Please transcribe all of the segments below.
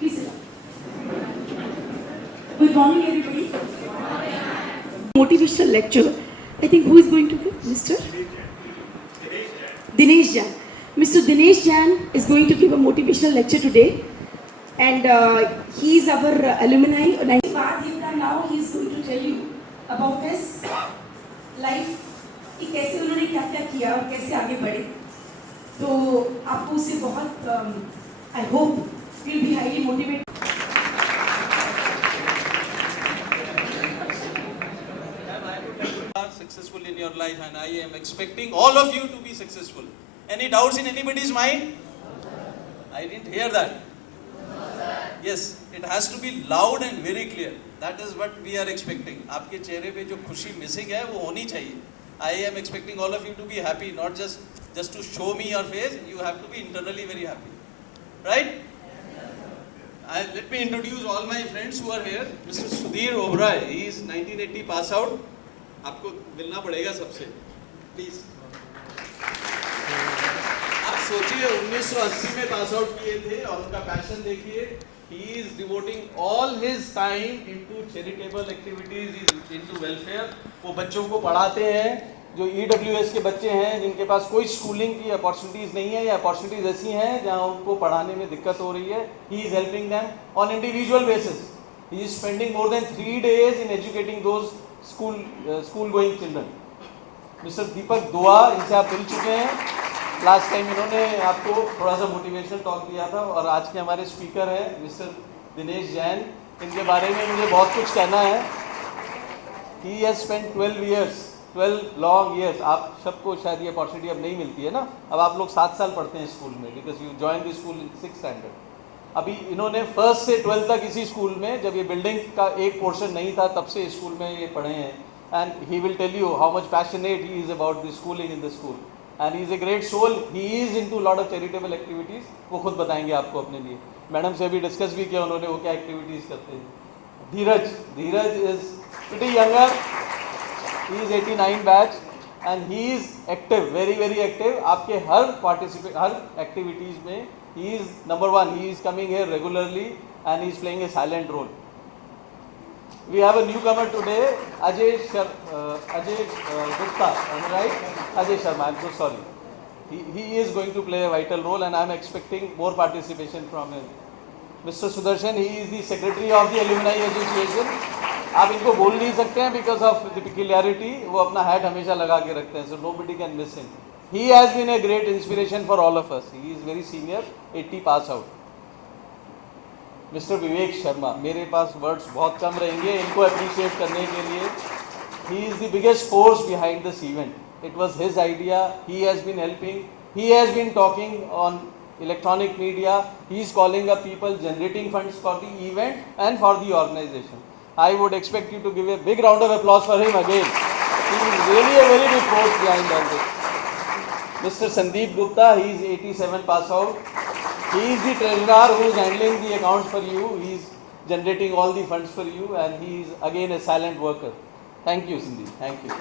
Please sit down. Good morning, everybody. Motivational lecture. I think who is going to give? Mr. Dinesh Jain. Mr. Dinesh Jain is going to give a motivational lecture today, and he is our alumni. Now he is going to tell you about his life, कि कैसे उन्होंने क्या क्या किया और कैसे आगे बढ़े. तो आपको उससे बहुत I hope will be highly motivated. Successful in your life, and I am expecting all of you to be successful. Any doubts in anybody's mind? I didn't hear that. Yes, it has to be loud and very clear. That is what we are expecting. आपके चेहरे पे जो खुशी missing है वो होनी चाहिए. I am expecting all of you to be happy, not just to show me your face. You have to be internally very happy, right? Let me introduce all my friends who are here. Mr. Sudhir Oberoi, he is 1980 pass out. आपको मिलना पड़ेगा सबसे, please. आप सोचिए 1980 में pass out किए थे और उनका पैशन देखिए. He is devoting all his time into charitable activities, into welfare. वो बच्चों को पढ़ाते हैं जो EWS के बच्चे हैं जिनके पास कोई स्कूलिंग की अपॉर्चुनिटीज़ नहीं है या अपॉर्चुनिटीज़ ऐसी हैं जहाँ उनको पढ़ाने में दिक्कत हो रही है. He is helping them on individual basis. He is spending more than 3 days in educating those school going children. Mr. Deepak Dua, इनसे आप मिल चुके हैं. लास्ट टाइम इन्होंने आपको थोड़ा सा मोटिवेशनल टॉक दिया था. और आज के हमारे स्पीकर हैं मिस्टर दिनेश जैन. इनके बारे में मुझे बहुत कुछ कहना है. He has spent 12 long years. आप सबको शायद ये अपॉर्चुनिटी अब नहीं मिलती है ना. अब आप लोग 7 साल पढ़ते हैं स्कूल में, because you join the school in 6th standard. अभी इन्होंने 1st से 12th तक इसी स्कूल में, जब ये बिल्डिंग का एक पोर्शन नहीं था तब से स्कूल में ये पढ़े हैं. And he will tell you how much passionate he is about the schooling in the school. And he is a great soul. He is into lot of charitable activities. वो खुद बताएंगे आपको अपने लिए. मैडम से अभी डिस्कस भी किया उन्होंने, वो क्या एक्टिविटीज़ करते हैं. Dheeraj is pretty younger. He is 89 batch and he is active, very very active. आपके हर एक्टिविटीज़ में he is number one. He is coming here regularly and he is playing a silent role. We have a newcomer today, Ajay Gupta. Am I right? Ajay Sharma. I'm so sorry. He is going to play a vital role and I am expecting more participation from him. Mr. Sudarshan, he is the secretary of the Alumni Association. आप इनको बोल नहीं सकते हैं because of the peculiarity. वो अपना hat हमेशा लगा के रखते हैं, so nobody can miss him. He has been a great inspiration for all of us. He is very senior, 80 pass out. Mr. Vivek Sharma, मेरे पास words बहुत कम रहेंगे इनको appreciate करने के लिए. He is the biggest force behind this event. It was his idea. He has been helping. He has been talking on electronic media. He is calling up people, generating funds for the event and for the organization. I would expect you to give a big round of applause for him again. He is really a very big force behind all this. Mr. Sandeep Gupta, he is 87 pass out. He is the treasurer who is handling the accounts for you. He is generating all the funds for you and he is again a silent worker. Thank you, Sandeep. Thank you.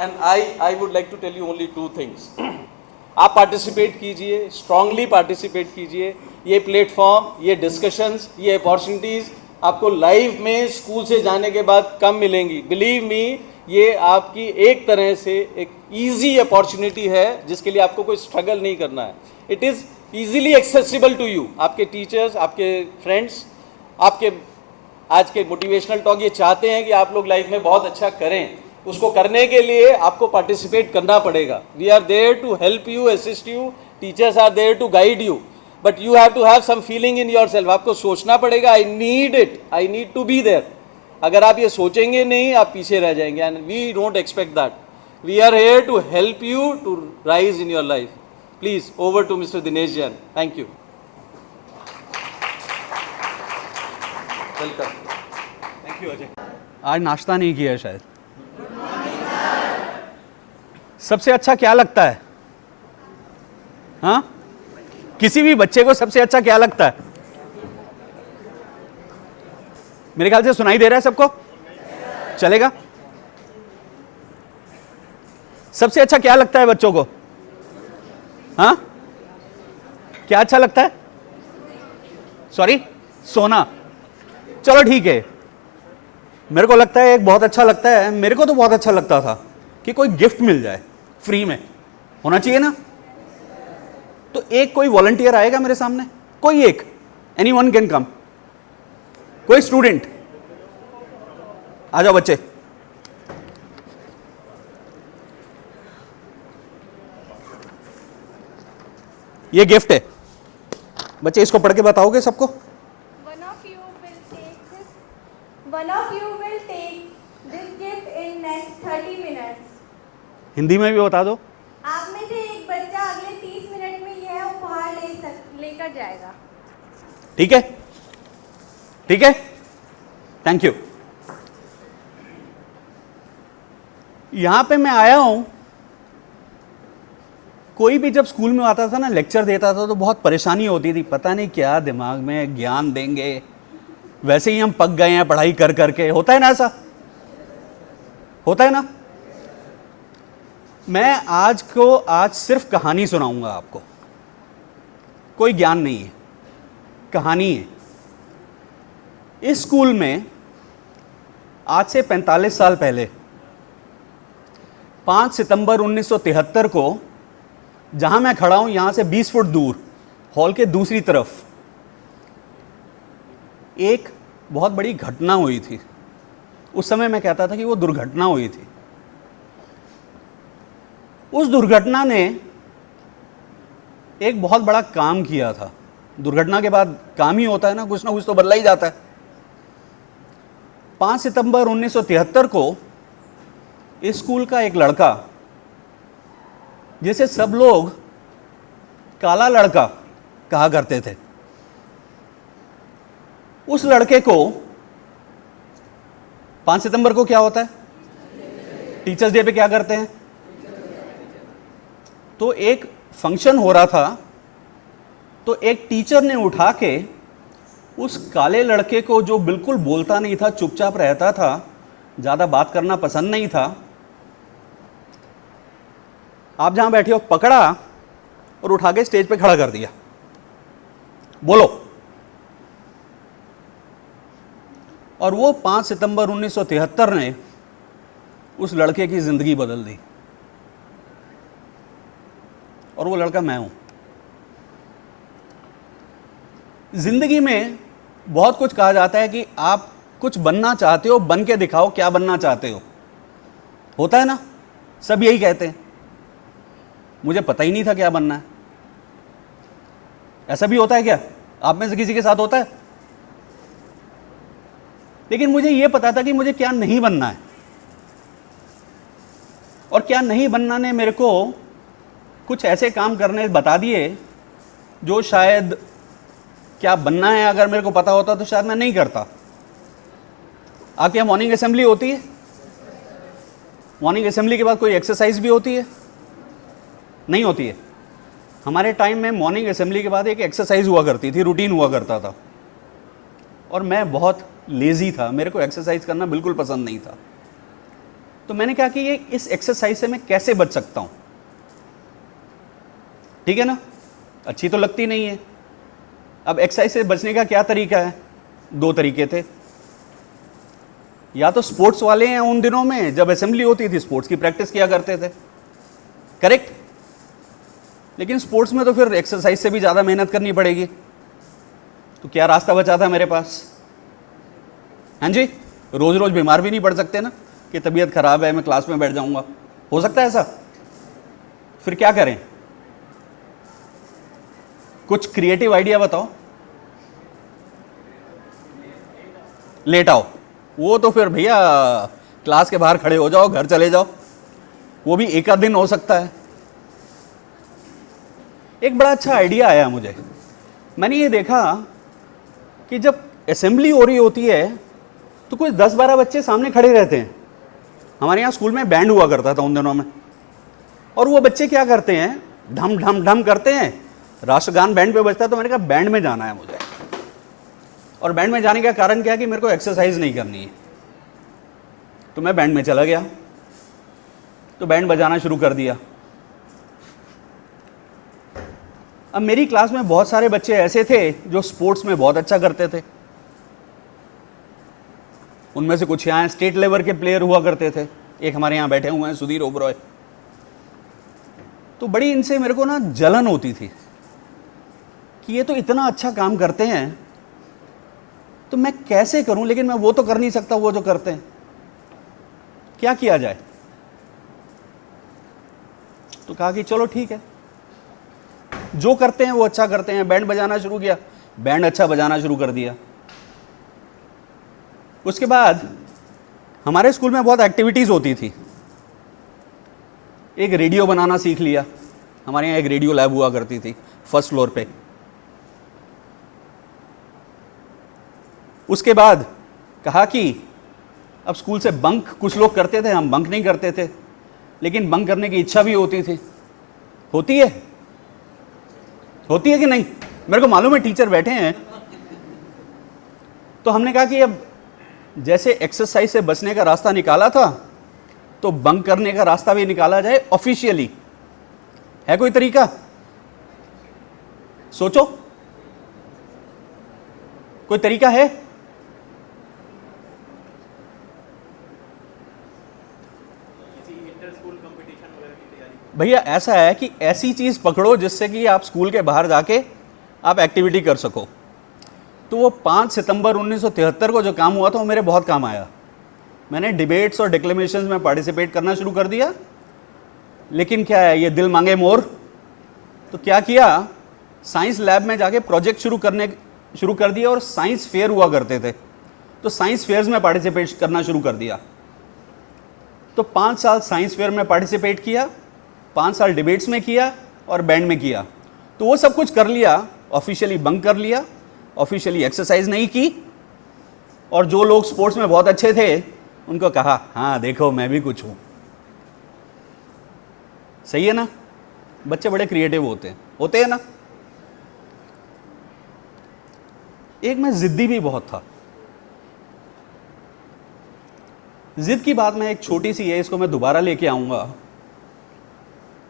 And I would like to tell you only 2 things. आप participate कीजिए, strongly participate कीजिए. ये platform, ये discussions, ये opportunities आपको life में school से जाने के बाद कम मिलेंगी. बिलीव मी, ये आपकी एक तरह से एक ईजी अपॉर्चुनिटी है जिसके लिए आपको कोई स्ट्रगल नहीं करना है. It is easily accessible to you. आपके टीचर्स, आपके फ्रेंड्स, आपके आज के मोटिवेशनल टॉक ये चाहते हैं कि आप लोग लाइफ में बहुत अच्छा करें. उसको करने के लिए आपको पार्टिसिपेट करना पड़ेगा. We are there to help you, assist you. Teachers are there to guide you, but you have to have some feeling in your self. आपको सोचना पड़ेगा, I need it, I need to be there. अगर आप ये सोचेंगे नहीं, आप पीछे रह जाएंगे. And we don't expect that. We are here to help you to rise in your life. Please over to mister Dinesh Jain. Thank you. Welcome. Thank you Ajay. आज नाश्ता नहीं किया है शायद. सबसे अच्छा क्या लगता है? हाँ, किसी भी बच्चे को सबसे अच्छा क्या लगता है? मेरे ख्याल से सुनाई दे रहा है सबको. चलेगा? सबसे अच्छा क्या लगता है बच्चों को? हाँ, क्या अच्छा लगता है? सॉरी, सोना। चलो ठीक है, मेरे को लगता है एक बहुत अच्छा लगता है, मेरे को तो बहुत अच्छा लगता था कि कोई गिफ्ट मिल जाए फ्री में, होना चाहिए ना। तो एक कोई वॉलंटियर आएगा मेरे सामने, कोई एक, एनी वन कैन कम, कोई स्टूडेंट, आ जाओ बच्चे। ये गिफ्ट है बच्चे, इसको पढ़ के बताओगे सबको। One of you will take this. One of you will take this gift in next 30 minutes. Hindi में भी बता दो। आप में से एक बच्चा अगले 30 मिनट में यह उपहार लेकर जाएगा। ठीक है, ठीक है, थैंक यू। यहां पे मैं आया हूं, कोई भी जब स्कूल में आता था ना, लेक्चर देता था तो बहुत परेशानी होती थी, पता नहीं क्या दिमाग में ज्ञान देंगे, वैसे ही हम पक गए हैं पढ़ाई कर करके, होता है ना ऐसा, होता है ना। मैं आज सिर्फ कहानी सुनाऊंगा आपको, कोई ज्ञान नहीं है, कहानी है। इस स्कूल में आज से 45 साल पहले 5 सितंबर 1973 को, जहां मैं खड़ा हूं यहां से 20 फुट दूर, हॉल के दूसरी तरफ, एक बहुत बड़ी घटना हुई थी। उस समय मैं कहता था कि वो दुर्घटना हुई थी। उस दुर्घटना ने एक बहुत बड़ा काम किया था। दुर्घटना के बाद काम ही होता है ना कुछ तो बदला ही जाता है। 5 सितंबर 1973 को इस स्कूल का एक लड़का, जिसे सब लोग काला लड़का कहा करते थे, उस लड़के को 5 सितंबर को क्या होता है, टीचर्स डे पे क्या करते हैं, तो एक फंक्शन हो रहा था, तो एक टीचर ने उठा के उस काले लड़के को, जो बिल्कुल बोलता नहीं था, चुपचाप रहता था, ज़्यादा बात करना पसंद नहीं था, आप जहां बैठे हो, पकड़ा और उठा के स्टेज पे खड़ा कर दिया, बोलो। और वो 5 सितंबर 1973 ने उस लड़के की जिंदगी बदल दी, और वो लड़का मैं हूं। जिंदगी में बहुत कुछ कहा जाता है कि आप कुछ बनना चाहते हो, बन के दिखाओ क्या बनना चाहते हो, होता है ना, सब यही कहते हैं। मुझे पता ही नहीं था क्या बनना है। ऐसा भी होता है क्या, आप में से किसी के साथ होता है? लेकिन मुझे यह पता था कि मुझे क्या नहीं बनना है, और क्या नहीं बनना ने मेरे को कुछ ऐसे काम करने बता दिए जो शायद, क्या बनना है अगर मेरे को पता होता तो शायद मैं नहीं करता। आपके यहाँ मॉर्निंग असेंबली होती है? मॉर्निंग असेंबली के बाद कोई एक्सरसाइज भी होती है? नहीं होती है। हमारे टाइम में मॉर्निंग असेंबली के बाद एक एक्सरसाइज हुआ करती थी, रूटीन हुआ करता था, और मैं बहुत लेज़ी था, मेरे को एक्सरसाइज करना बिल्कुल पसंद नहीं था। तो मैंने कहा कि ये इस एक्सरसाइज से मैं कैसे बच सकता हूँ, ठीक है ना, अच्छी तो लगती नहीं है। अब एक्सरसाइज से बचने का क्या तरीका है? 2 तरीके थे। या तो स्पोर्ट्स वाले हैं, उन दिनों में जब असेंबली होती थी स्पोर्ट्स की प्रैक्टिस किया करते थे, करेक्ट। लेकिन स्पोर्ट्स में तो फिर एक्सरसाइज से भी ज़्यादा मेहनत करनी पड़ेगी, तो क्या रास्ता बचा था मेरे पास? हाँ जी, रोज रोज बीमार भी नहीं पड़ सकते ना, कि तबीयत खराब है मैं क्लास में बैठ जाऊंगा, हो सकता है ऐसा? फिर क्या करें? कुछ क्रिएटिव आइडिया बताओ। लेट आओ, वो तो फिर भैया क्लास के बाहर खड़े हो जाओ, घर चले जाओ, वो भी एक आध दिन हो सकता है। एक बड़ा अच्छा आइडिया आया मुझे। मैंने ये देखा कि जब असेंबली हो रही होती है तो कुछ 10-12 बच्चे सामने खड़े रहते हैं। हमारे यहाँ स्कूल में बैंड हुआ करता था उन दिनों में, और वो बच्चे क्या करते हैं, ढम ढम ढम करते हैं, राष्ट्रगान बैंड पे बजता है। तो मैंने कहा बैंड में जाना है मुझे, और बैंड में जाने का कारण क्या है कि मेरे को एक्सरसाइज नहीं करनी है। तो मैं बैंड में चला गया, तो बैंड बजाना शुरू कर दिया। अब मेरी क्लास में बहुत सारे बच्चे ऐसे थे जो स्पोर्ट्स में बहुत अच्छा करते थे। उनमें से कुछ यहाँ स्टेट लेवल के प्लेयर हुआ करते थे। एक हमारे यहाँ बैठे हुए हैं सुधीर ओबरॉय। तो बड़ी इनसे मेरे को ना जलन होती थी कि ये तो इतना अच्छा काम करते हैं, तो मैं कैसे करूं, लेकिन मैं वो तो कर नहीं सकता वो जो करते हैं। क्या किया जाए? तो कहा कि चलो ठीक है, जो करते हैं वो अच्छा करते हैं। बैंड बजाना शुरू किया, बैंड अच्छा बजाना शुरू कर दिया। उसके बाद हमारे स्कूल में बहुत एक्टिविटीज़ होती थी। एक रेडियो बनाना सीख लिया। हमारे यहाँ एक रेडियो लैब हुआ करती थी फर्स्ट फ्लोर पे। उसके बाद कहा कि अब स्कूल से बंक कुछ लोग करते थे, हम बंक नहीं करते थे, लेकिन बंक करने की इच्छा भी होती थी। होती है कि नहीं? मेरे को मालूम है टीचर बैठे हैं। तो हमने कहा कि अब जैसे एक्सरसाइज से बचने का रास्ता निकाला था, तो बंक करने का रास्ता भी निकाला जाए ऑफिशियली। है कोई तरीका? सोचो, कोई तरीका है? भैया ऐसा है कि ऐसी चीज पकड़ो जिससे कि आप स्कूल के बाहर जाके आप एक्टिविटी कर सको। तो वो 5 सितंबर 1973 को जो काम हुआ था वो मेरे बहुत काम आया। मैंने डिबेट्स और डिक्लेमेशंस में पार्टिसिपेट करना शुरू कर दिया। लेकिन क्या है, ये दिल मांगे मोर। तो क्या किया, साइंस लैब में जाके प्रोजेक्ट शुरू कर दिया। और साइंस फेयर हुआ करते थे, तो साइंस फेयर्स में पार्टिसिपेट करना शुरू कर दिया। तो 5 साल साइंस फेयर में पार्टिसिपेट किया, 5 साल डिबेट्स में किया और बैंड में किया। तो वो सब कुछ कर लिया, ऑफिशियली बंक कर लिया, ऑफिशियली एक्सरसाइज नहीं की। और जो लोग स्पोर्ट्स में बहुत अच्छे थे उनको कहा, हाँ देखो मैं भी कुछ हूं। सही है ना? बच्चे बड़े क्रिएटिव होते हैं ना। एक मैं जिद्दी भी बहुत था। जिद की बात में एक छोटी सी है, इसको मैं दोबारा लेके आऊंगा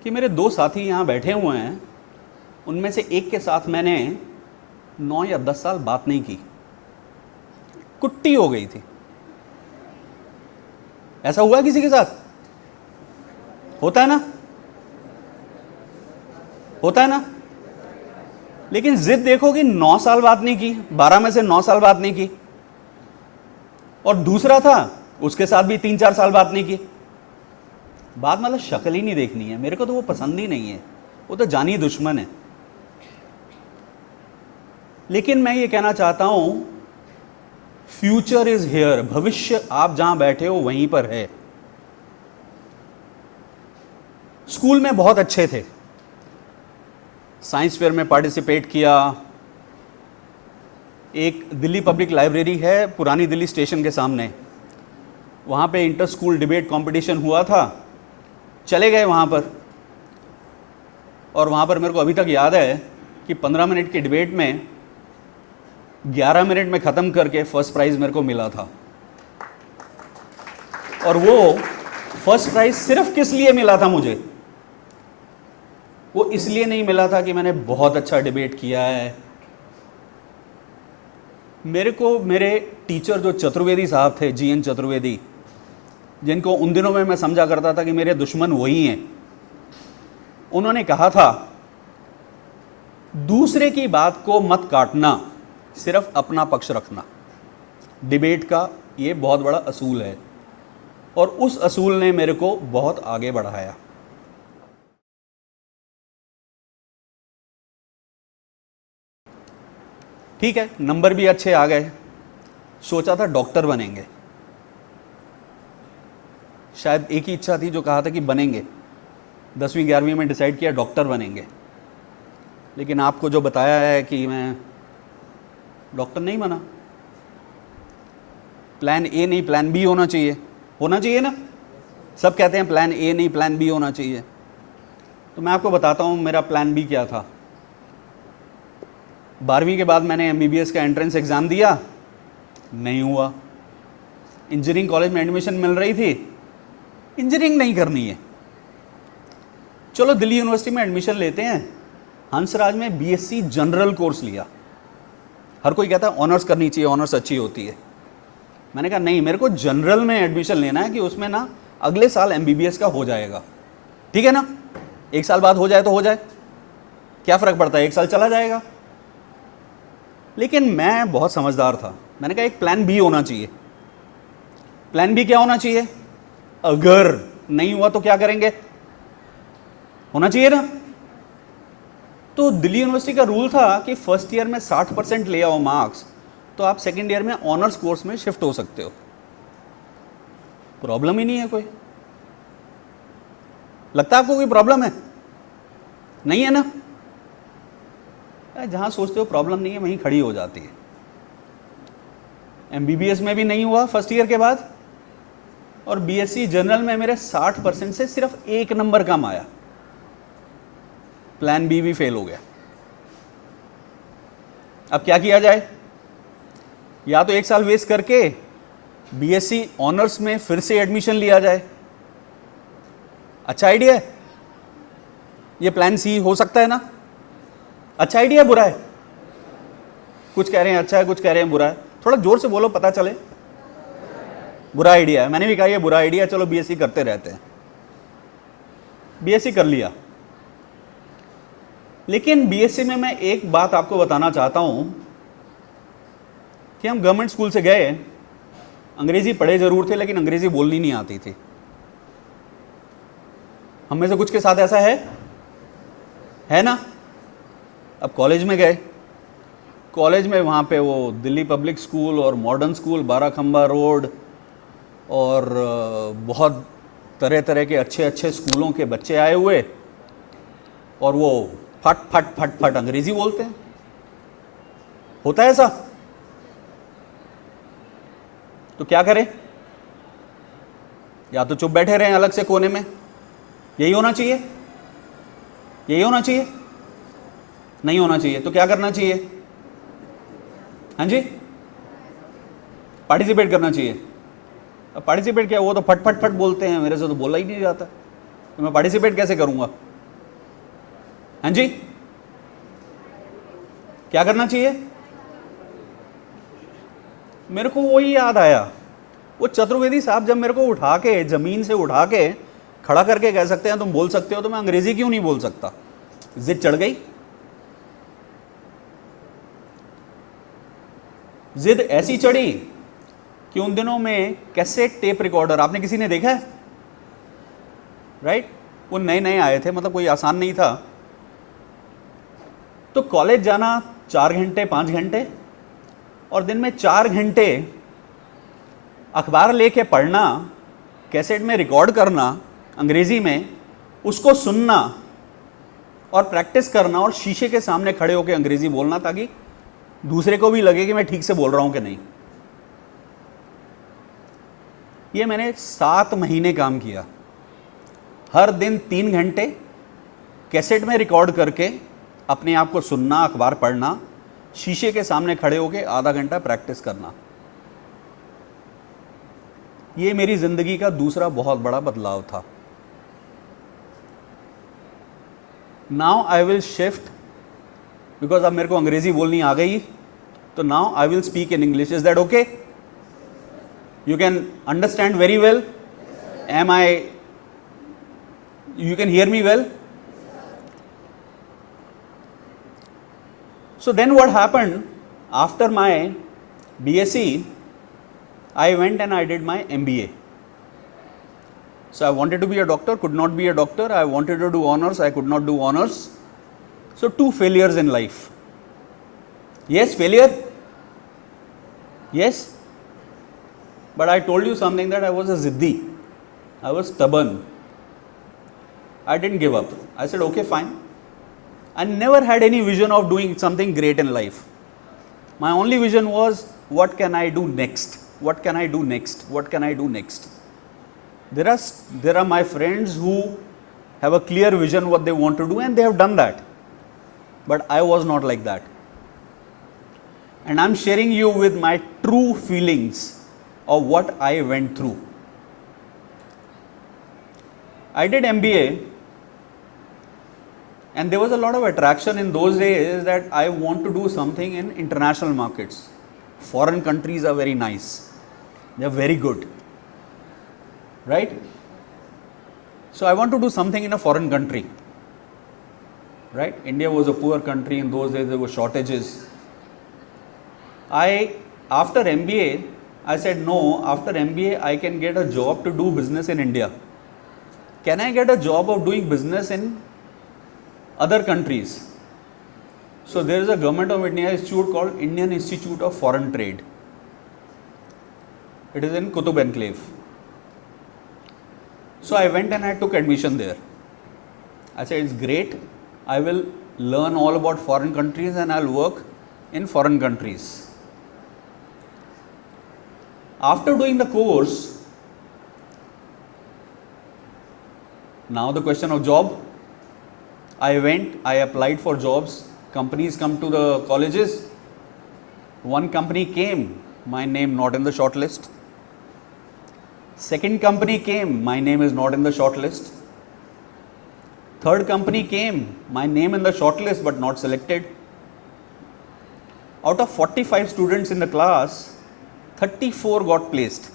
कि मेरे 2 साथी यहां बैठे हुए हैं, उनमें से एक के साथ मैंने 9 या 10 साल बात नहीं की, कुट्टी हो गई थी। ऐसा हुआ किसी के साथ? होता है ना? लेकिन जिद देखो कि 9 साल बात नहीं की, 12 में से 9 साल बात नहीं की। और दूसरा था, उसके साथ भी 3-4 साल बात नहीं की। बात मतलब शक्ल ही नहीं देखनी है, मेरे को तो वो पसंद ही नहीं है, वो तो जानी दुश्मन है। लेकिन मैं ये कहना चाहता हूं, फ्यूचर इज हियर। भविष्य आप जहां बैठे हो वहीं पर है। स्कूल में बहुत अच्छे थे, साइंस फेयर में पार्टिसिपेट किया। एक दिल्ली पब्लिक लाइब्रेरी है पुरानी दिल्ली स्टेशन के सामने, वहाँ पे इंटर स्कूल डिबेट कंपटीशन हुआ था, चले गए वहाँ पर। और वहाँ पर मेरे को अभी तक याद है कि 15 मिनट की डिबेट में 11 मिनट में ख़त्म करके फर्स्ट प्राइज़ मेरे को मिला था। और वो फर्स्ट प्राइज़ सिर्फ किस लिए मिला था मुझे? वो इसलिए नहीं मिला था कि मैंने बहुत अच्छा डिबेट किया है। मेरे को मेरे टीचर जो चतुर्वेदी साहब थे, GN चतुर्वेदी, जिनको उन दिनों में मैं समझा करता था कि मेरे दुश्मन वही हैं, उन्होंने कहा था, दूसरे की बात को मत काटना, सिर्फ अपना पक्ष रखना। डिबेट का ये बहुत बड़ा असूल है, और उस असूल ने मेरे को बहुत आगे बढ़ाया। ठीक है, नंबर भी अच्छे आ गए। सोचा था डॉक्टर बनेंगे, शायद एक ही इच्छा थी जो कहा था कि बनेंगे। 10वीं 11वीं में डिसाइड किया डॉक्टर बनेंगे। लेकिन आपको जो बताया है कि मैं डॉक्टर नहीं बना। प्लान ए नहीं प्लान बी होना चाहिए ना। सब कहते हैं प्लान ए नहीं प्लान बी होना चाहिए। तो मैं आपको बताता हूँ मेरा प्लान बी क्या था। 12वीं के बाद मैंने MBBS का एंट्रेंस एग्ज़ाम दिया, नहीं हुआ। इंजीनियरिंग कॉलेज में एडमिशन मिल रही थी, इंजीनियरिंग नहीं करनी है, चलो दिल्ली यूनिवर्सिटी में एडमिशन लेते हैं, हंसराज में बीएससी जनरल कोर्स लिया। हर कोई कहता है ऑनर्स करनी चाहिए, ऑनर्स अच्छी होती है। मैंने कहा नहीं, मेरे को जनरल में एडमिशन लेना है कि उसमें ना अगले साल एमबीबीएस का हो जाएगा। ठीक है ना, एक साल बाद हो जाए तो हो जाए, क्या फ़र्क पड़ता है, एक साल चला जाएगा। लेकिन मैं बहुत समझदार था, मैंने कहा एक प्लान बी होना चाहिए। प्लान बी क्या होना चाहिए? अगर नहीं हुआ तो क्या करेंगे, होना चाहिए ना। तो दिल्ली यूनिवर्सिटी का रूल था कि फर्स्ट ईयर में 60% ले आओ मार्क्स तो आप सेकेंड ईयर में ऑनर्स कोर्स में शिफ्ट हो सकते हो। प्रॉब्लम ही नहीं है कोई। लगता है आपको कोई प्रॉब्लम है? नहीं है ना। जहां सोचते हो प्रॉब्लम नहीं है वहीं खड़ी हो जाती है। एमबीबीएस में भी नहीं हुआ फर्स्ट ईयर के बाद, और बीएससी जनरल में मेरे 60% से सिर्फ 1 नंबर कम आया। प्लान बी भी फेल हो गया। अब क्या किया जाए? या तो एक साल वेस्ट करके बीएससी ऑनर्स में फिर से एडमिशन लिया जाए। अच्छा आइडिया है ये, प्लान सी हो सकता है ना। अच्छा आइडिया है, बुरा है? कुछ कह रहे हैं अच्छा है, कुछ कह रहे हैं बुरा है। थोड़ा जोर से बोलो पता चले। बुरा आइडिया है। मैंने भी कहा ये बुरा आइडिया, चलो बीएससी करते रहते हैं। बीएससी कर लिया। लेकिन बीएससी में मैं एक बात आपको बताना चाहता हूं कि हम गवर्नमेंट स्कूल से गए, अंग्रेजी पढ़े जरूर थे लेकिन अंग्रेजी बोलनी नहीं आती थी। हम में से कुछ के साथ ऐसा है ना। अब कॉलेज में गए, कॉलेज में वहाँ पे वो दिल्ली पब्लिक स्कूल और मॉडर्न स्कूल, बाराखंबा रोड, और बहुत तरह तरह के अच्छे अच्छे स्कूलों के बच्चे आए हुए, और वो फट फट फट फट अंग्रेजी बोलते हैं। होता है ऐसा? तो क्या करें? या तो चुप बैठे रहें अलग से कोने में, यही होना चाहिए, यही होना चाहिए। नहीं होना चाहिए तो क्या करना चाहिए? हाँ जी, पार्टिसिपेट करना चाहिए। अब पार्टिसिपेट क्या, वो तो फट फट फट बोलते हैं, मेरे से तो बोला ही नहीं जाता, तो मैं पार्टिसिपेट कैसे करूंगा? हाँ जी, क्या करना चाहिए? मेरे को वही याद आया, वो चतुर्वेदी साहब जब मेरे को उठा के, जमीन से उठा के खड़ा करके कह सकते हैं तुम बोल सकते हो, तो मैं अंग्रेजी क्यों नहीं बोल सकता? जिद चढ़ गई। जिद ऐसी चढ़ी कि उन दिनों में कैसेट टेप रिकॉर्डर आपने किसी ने देखा है? राइट, वो नए नए आए थे, मतलब कोई आसान नहीं था। तो कॉलेज जाना 4 घंटे 5 घंटे, और दिन में 4 घंटे अखबार लेके पढ़ना, कैसेट में रिकॉर्ड करना अंग्रेजी में, उसको सुनना और प्रैक्टिस करना, और शीशे के सामने खड़े होकर अंग्रेजी बोलना, ताकि दूसरे को भी लगे कि मैं ठीक से बोल रहा हूं कि नहीं। ये मैंने 7 महीने काम किया। हर दिन 3 घंटे कैसेट में रिकॉर्ड करके अपने आप को सुनना, अखबार पढ़ना, शीशे के सामने खड़े होकर आधा घंटा प्रैक्टिस करना। ये मेरी जिंदगी का दूसरा बहुत बड़ा बदलाव था। Now I will shift, because अब मेरे को अंग्रेजी बोलनी आ गई, तो now I will speak in English. Is that okay? You can understand very well? Am I, you can hear me well? So then what happened, after my BSc, I went and I did my MBA. So I wanted to be a doctor, could not be a doctor. I wanted to do honors, I could not do honors. So 2 failures in life. Yes, failure? Yes? But I told you something, that I was a ziddi. I was stubborn. I didn't give up. I said, okay, fine. I never had any vision of doing something great in life. My only vision was, what can I do next? What can I do next? What can I do next? There are my friends who have a clear vision what they want to do, and they have done that. But I was not like that. And I'm sharing you with my true feelings of what I went through. I did MBA, And there was a lot of attraction in those days that I want to do something in international markets. Foreign countries are very nice. They are very good. Right? So I want to do something in a foreign country. Right? India was a poor country. In those days there were shortages. After MBA, I said no, after MBA I can get a job to do business in India. Can I get a job of doing business in other countries? So there is a Government of India institute called Indian Institute of Foreign Trade. It is in Qutub Enclave. So I went and I took admission there. I said it's great. I will learn all about foreign countries and I'll work in foreign countries. After doing the course, now the question of job. I applied for jobs. Companies come to the colleges. One company came, my name not in the shortlist. Second company came, my name is not in the shortlist. Third company came, my name in the shortlist but not selected. Out of 45 students in the class, 34 got placed.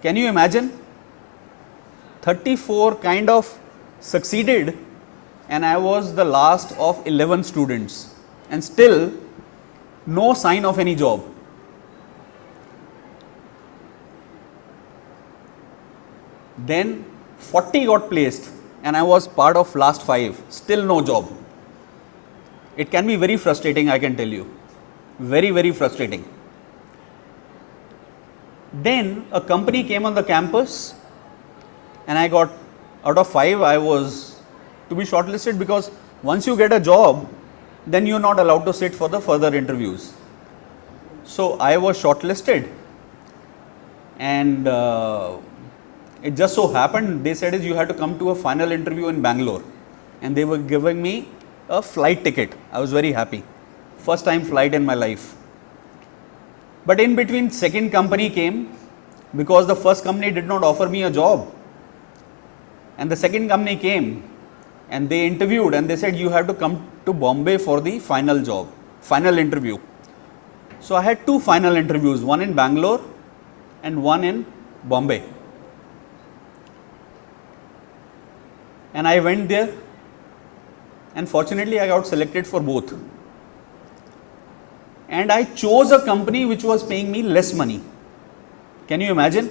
Can you imagine? 34 kind of succeeded and I was the last of 11 students and still no sign of any job. Then 40 got placed and I was part of last 5, still no job. It can be very frustrating, I can tell you. Very, very frustrating. Then a company came on the campus and I got, out of 5, I was to be shortlisted because once you get a job, then you're not allowed to sit for the further interviews. So I was shortlisted and it just so happened, they said is you had to come to a final interview in Bangalore and they were giving me a flight ticket. I was very happy. First time flight in my life. But in between, second company came because the first company did not offer me a job. And the second company came and they interviewed and they said you have to come to Bombay for the final job, final interview. So I had 2 final interviews, one in Bangalore and one in Bombay. And I went there and fortunately I got selected for both. And I chose a company which was paying me less money. Can you imagine?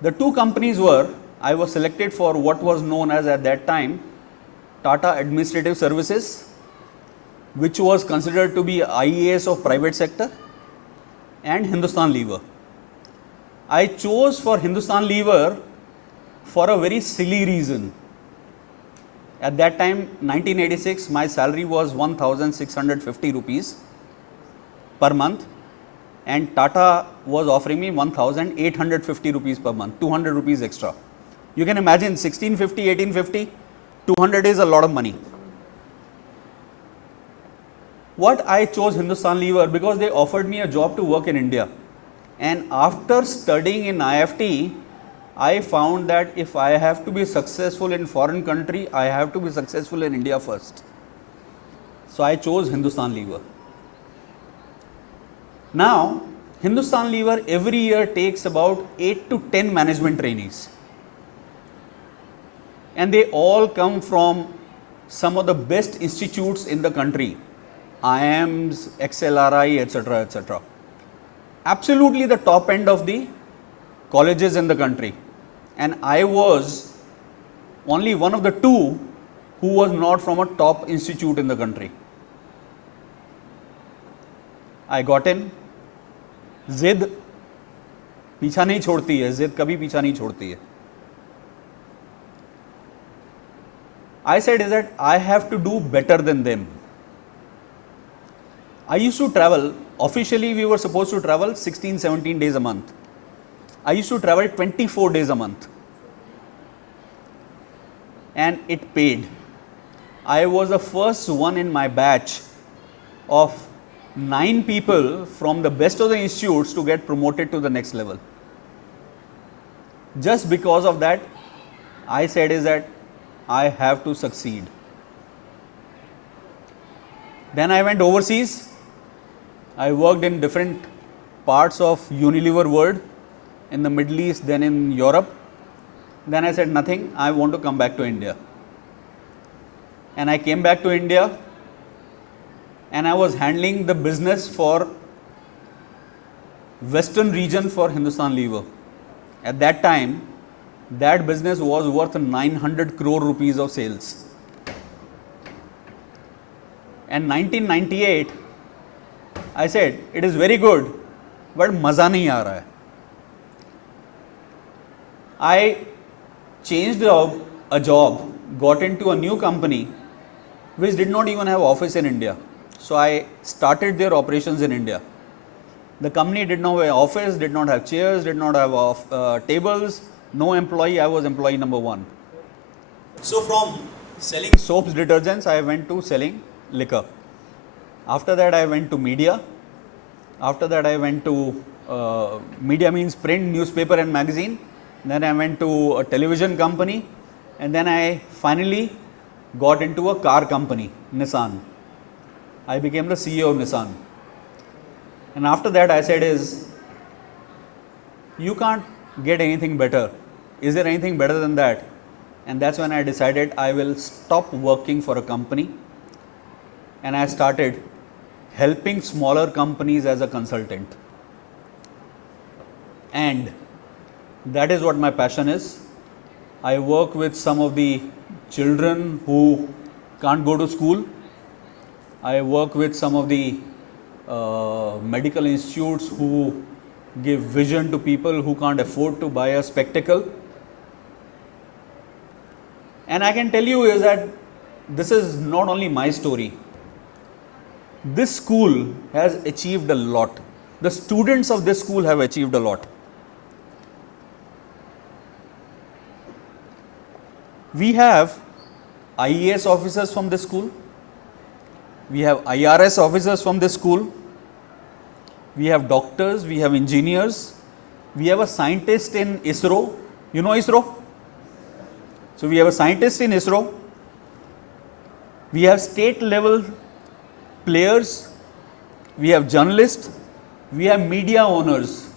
The 2 companies were, I was selected for what was known as at that time Tata Administrative Services, which was considered to be IAS of private sector, and Hindustan Lever. I chose for Hindustan Lever for a very silly reason. At that time, 1986, my salary was 1,650 rupees per month and Tata was offering me 1,850 rupees per month, 200 rupees extra. You can imagine 1650, 1850, 200 is a lot of money. What I chose Hindustan Lever because they offered me a job to work in India. And after studying in IFT, I found that if I have to be successful in foreign country, I have to be successful in India first. So I chose Hindustan Lever. Now, Hindustan Lever every year takes about 8 to 10 management trainees. And they all come from some of the best institutes in the country. IIMs, XLRI, etc., etc. Absolutely the top end of the colleges in the country. And I was only one of the 2 who was not from a top institute in the country. I got in. जिद पीछा नहीं छोड़ती है, जिद कभी पीछा नहीं छोड़ती है. I said is that I have to do better than them. I used to travel, officially we were supposed to travel 16, 17 days a month. I used to travel 24 days a month. And it paid. I was the first one in my batch of 9 people from the best of the institutes to get promoted to the next level. Just because of that, I said is that I have to succeed. Then I went overseas. I worked in different parts of Unilever world, in the Middle East, then in Europe. Then I said nothing, I want to come back to India. And I came back to India and I was handling the business for Western region for Hindustan Lever. At that time, that business was worth 900 crore rupees of sales. And 1998, I said, it is very good, but मज़ा नहीं आ रहा है. I changed a job, got into a new company which did not even have office in India. So I started their operations in India. The company did not have office, did not have chairs, did not have tables, no employee. I was employee number one. So from selling soaps, detergents, I went to selling liquor. After that, I went to media. After that, I went to media means print, newspaper and magazine. Then I went to a television company, and then I finally got into a car company, Nissan. I became the CEO of Nissan. And after that, I said you can't get anything better. Is there anything better than that? And that's when I decided I will stop working for a company, and I started helping smaller companies as a consultant. And that is what my passion is. I work with some of the children who can't go to school. I work with some of the medical institutes who give vision to people who can't afford to buy a spectacle. And I can tell you is that this is not only my story. This school has achieved a lot. The students of this school have achieved a lot. We have IAS officers from this school. We have IRS officers from this school. We have doctors, we have engineers. We have a scientist in ISRO. You know ISRO? So we have a scientist in ISRO. We have state level players. We have journalists. We have media owners.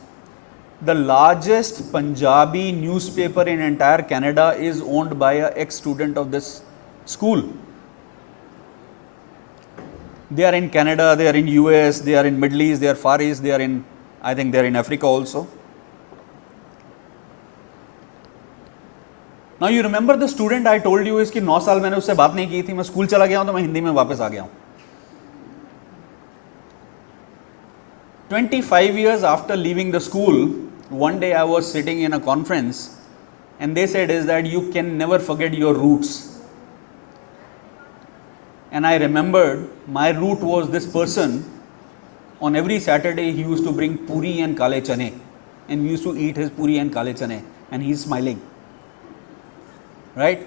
The largest Punjabi newspaper in entire Canada is owned by an ex-student of this school. They are in Canada, they are in US, they are in Middle East, they are Far East, they are in, I think they are in Africa also. Now you remember the student I told you इसकी 9 साल मैंने उससे बात नहीं की थी, मैं school चला गया हूं तो मैं हिंदी में वापस आ गया हूं. 25 years after leaving the school, one day I was sitting in a conference and they said is that you can never forget your roots. And I remembered my root was this person. On every Saturday he used to bring puri and kale chane, and we used to eat his puri and kale chane, and he's smiling. Right?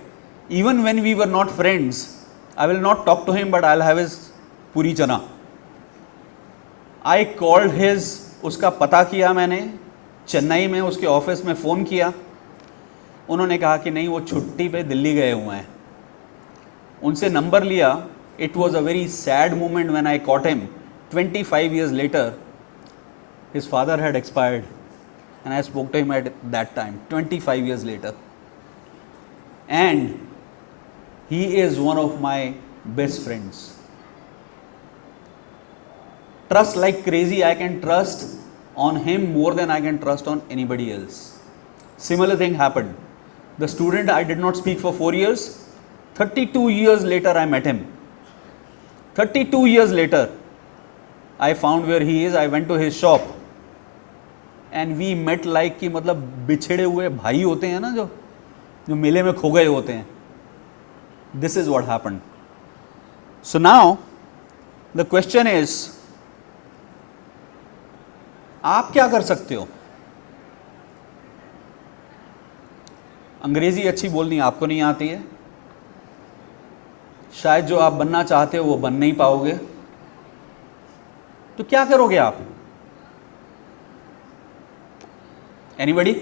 Even when we were not friends, I will not talk to him, but I'll have his puri chana. I called his, उसका पता किया मैंने, चेन्नई में उसके office में phone किया. उन्होंने कहा कि नहीं वो छुट्टी पे दिल्ली गए हुए हैं. उनसे नंबर लिया. It was a very sad moment when I caught him. 25 years later, his father had expired, and I spoke to him at that time, 25 years later. And he is one of my best friends. Trust like crazy, I can trust on him more than I can trust on anybody else. Similar thing happened. The student I did not speak for 4 years, 32 years later I met him. 32 years later, I found where he is. I went to his shop and we met like कि मतलब बिछड़े हुए भाई होते हैं ना जो मेले में खो गए होते हैं. This is what happened. So now the question is, आप क्या कर सकते हो? अंग्रेजी अच्छी बोलनी आपको नहीं आती है. शायद जो आप बनना चाहते हो वो बन नहीं पाओगे. तो क्या करोगे आप? Anybody?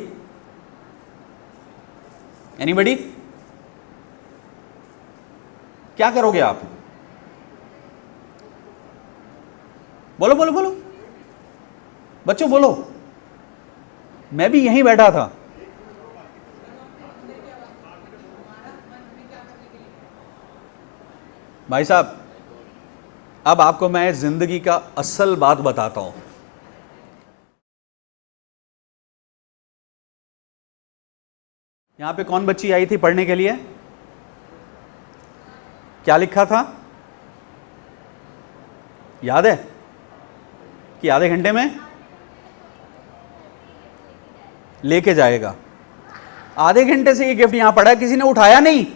क्या करोगे आप? बोलो बोलो बोलो बच्चों, बोलो। मैं भी यहीं बैठा था। भाई साहब, अब आपको मैं जिंदगी का असल बात बताता हूं। यहां पे कौन बच्ची आई थी पढ़ने के लिए? क्या लिखा था? याद है कि आधे घंटे में लेके जाएगा। आधे घंटे से ये गिफ्ट यहां पड़ा है, किसी ने उठाया नहीं।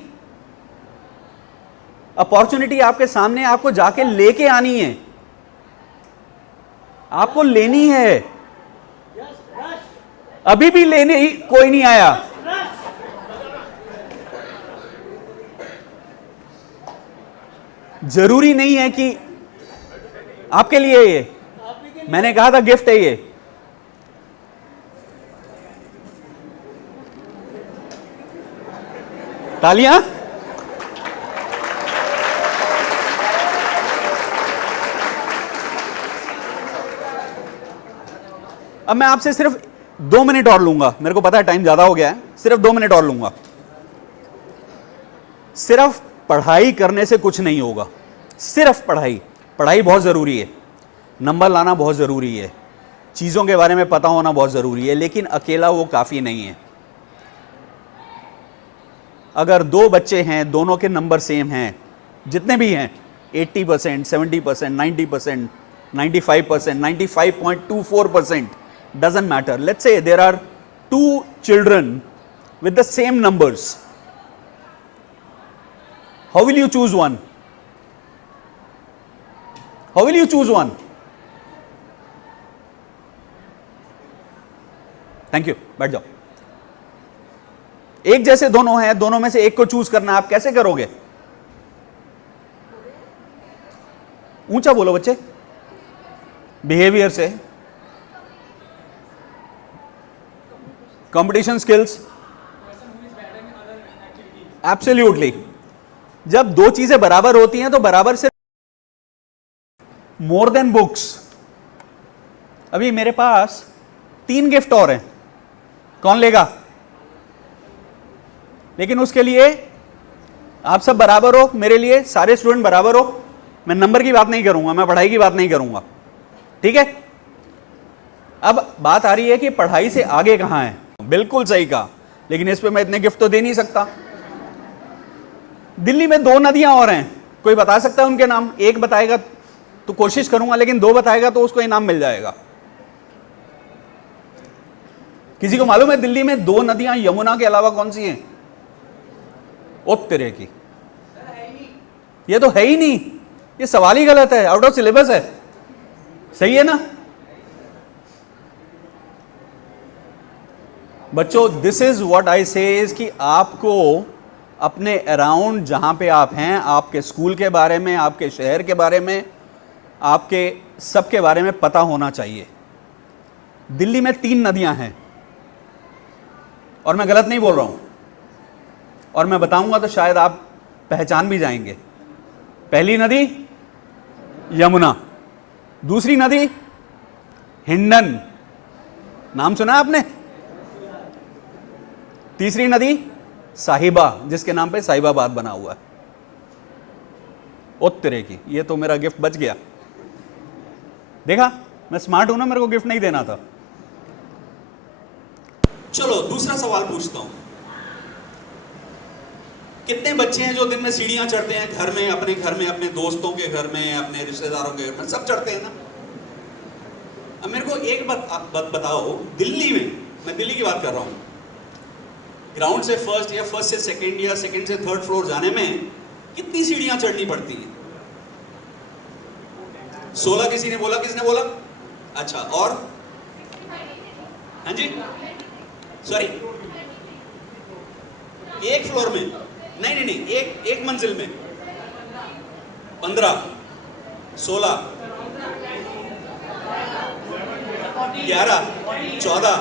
अपॉर्चुनिटी आपके सामने, आपको जाके लेके आनी है, आपको लेनी है। अभी भी लेने ही कोई नहीं आया। जरूरी नहीं है कि आपके लिए ये, मैंने कहा था गिफ्ट है ये। तालियां। अब मैं आपसे सिर्फ 2 मिनट और लूंगा, मेरे को पता है टाइम ज्यादा हो गया है, सिर्फ 2 मिनट और लूंगा। सिर्फ पढ़ाई करने से कुछ नहीं होगा, सिर्फ पढ़ाई। पढ़ाई बहुत जरूरी है, नंबर लाना बहुत जरूरी है, चीजों के बारे में पता होना बहुत जरूरी है, लेकिन अकेला वो काफी नहीं है। अगर 2 बच्चे हैं, दोनों के नंबर सेम हैं, जितने भी हैं 80%, 70%, 90%, 95%, 95.24%, doesn't matter. Let's say there are 2 children with the same numbers. How will you choose one? How will you choose one? Thank you. बैठ जाओ। एक जैसे दोनों हैं, दोनों में से एक को चूज करना, आप कैसे करोगे? ऊंचा बोलो बच्चे। बिहेवियर से, कंपटीशन स्किल्स, एब्सोल्युटली। जब 2 चीजें बराबर होती हैं तो बराबर से मोर देन बुक्स। अभी मेरे पास 3 गिफ्ट और हैं, कौन लेगा? लेकिन उसके लिए आप सब बराबर हो, मेरे लिए सारे स्टूडेंट बराबर हो। मैं नंबर की बात नहीं करूंगा, मैं पढ़ाई की बात नहीं करूंगा, ठीक है? अब बात आ रही है कि पढ़ाई से आगे कहां है। बिल्कुल सही कहा, लेकिन इस पे मैं इतने गिफ्ट तो दे नहीं सकता। दिल्ली में 2 नदियां और हैं, कोई बता सकता है उनके नाम? एक बताएगा तो कोशिश करूंगा, लेकिन 2 बताएगा तो उसको इनाम मिल जाएगा। किसी को मालूम है दिल्ली में 2 नदियां यमुना के अलावा कौन सी हैं? ओ तेरे की, ये तो है ही नहीं, ये सवाल ही गलत है, आउट ऑफ सिलेबस है। सही है ना बच्चों? दिस इज व्हाट आई से इज कि आपको अपने अराउंड जहां पे आप हैं, आपके स्कूल के बारे में, आपके शहर के बारे में, आपके सबके बारे में पता होना चाहिए। दिल्ली में 3 नदियां हैं, और मैं गलत नहीं बोल रहा हूं, और मैं बताऊंगा तो शायद आप पहचान भी जाएंगे। पहली नदी यमुना, दूसरी नदी हिंडन, नाम सुना आपने? तीसरी नदी साहिबा, जिसके नाम पे साहिबाबाद बना हुआ है। उत्तरे की, ये तो मेरा गिफ्ट बच गया। देखा, मैं स्मार्ट हूं ना, मेरे को गिफ्ट नहीं देना था। चलो दूसरा सवाल पूछता हूं। कितने बच्चे हैं जो दिन में सीढ़ियां चढ़ते हैं घर में, अपने घर में, अपने दोस्तों के घर में, अपने रिश्तेदारों के घर में, सब चढ़ते हैं ना? अब मेरे को एक बात बताओ, दिल्ली में, मैं दिल्ली की बात कर रहा हूं, ग्राउंड से फर्स्ट या फर्स्ट से सेकंड या सेकंड से थर्ड फ्लोर जाने में कितनी सीढ़ियां चढ़नी पड़ती हैं? 16 किसी ने बोला, किसने बोला? अच्छा, और? हाँ जी, सॉरी, एक फ्लोर में? नहीं, एक मंजिल में 15, 16, 11, 14।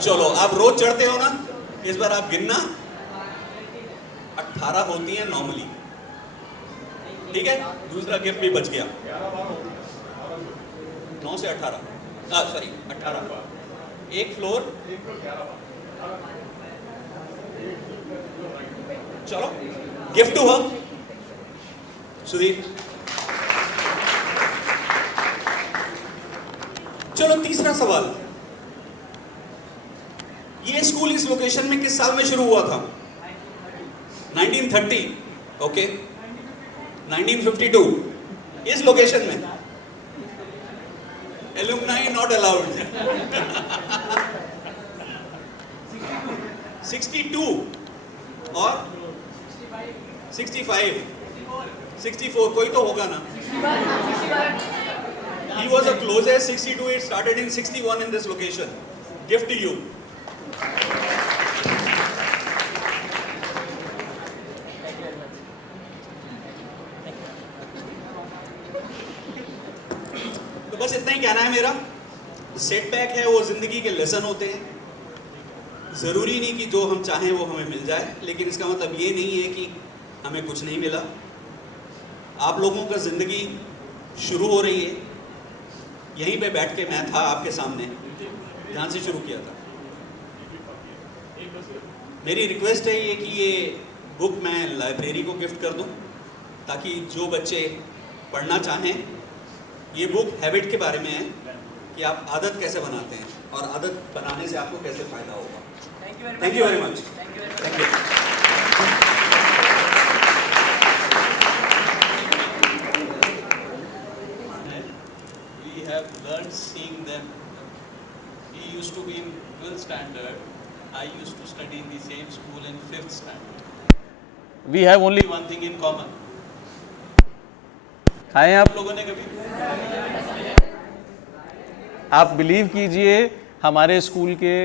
चलो, आप रोज चढ़ते हो ना, इस बार आप गिनना, 18 होती हैं नॉर्मली, ठीक है। दूसरा गिफ्ट भी बच गया, 9 से 18, सॉरी 18, एक फ्लोर, चलो गिफ्ट टू हर। सुधीर, चलो तीसरा सवाल, ये स्कूल इस लोकेशन में किस साल में शुरू हुआ था? 1930, ओके। 1952, इस लोकेशन में। Alumni not allowed. 62 और 65, 64, कोई तो होगा ना। He was the closest, 62. It started in 61 in this location. Gift to you. तो बस इतना ही कहना है मेरा। सेटबैक है वो जिंदगी के लेसन होते हैं। जरूरी नहीं कि जो हम चाहें वो हमें मिल जाए, लेकिन इसका मतलब ये नहीं है कि हमें कुछ नहीं मिला। आप लोगों का जिंदगी शुरू हो रही है। यहीं पे बैठ के मैं था आपके सामने जहाँ से शुरू किया था। मेरी रिक्वेस्ट है ये कि ये बुक मैं लाइब्रेरी को गिफ्ट कर दूं, ताकि जो बच्चे पढ़ना चाहें, ये बुक हैबिट के बारे में है कि आप आदत कैसे बनाते हैं और आदत बनाने से आपको कैसे फ़ायदा होगा। Thank you very much. Thank you. Have learned seeing them. He used to be in 12th standard. I used to study in the same school in 5th standard. We have only one thing in common. खाए आप लोगों ने कभी? आप believe कीजिए, हमारे school के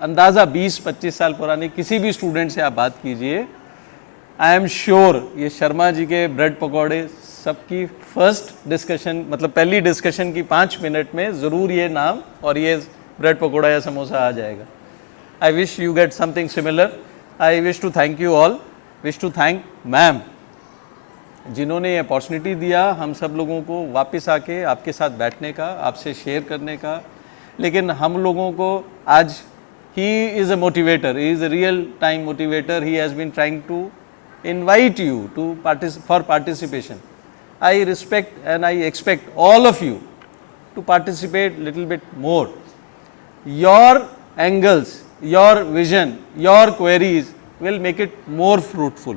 अंदाज़ा 20-25 साल पुराने किसी भी स्टूडेंट से आप बात कीजिए, आई एम श्योर ये शर्मा जी के ब्रेड पकौड़े सबकी फर्स्ट डिस्कशन, मतलब पहली डिस्कशन की 5 मिनट में ज़रूर ये नाम और ये ब्रेड पकौड़ा या समोसा आ जाएगा। I wish you get something similar. I wish to thank you all, wish to thank ma'am जिन्होंने ये अपॉर्चुनिटी दिया हम सब लोगों को वापस आके आपके साथ बैठने का, आपसे शेयर करने का। लेकिन हम लोगों को आज, he is a motivator, he is a real time motivator. He has been trying to invite you to for participation. I respect and I expect all of you to participate little bit more. Your angles, your vision, your queries will make it more fruitful.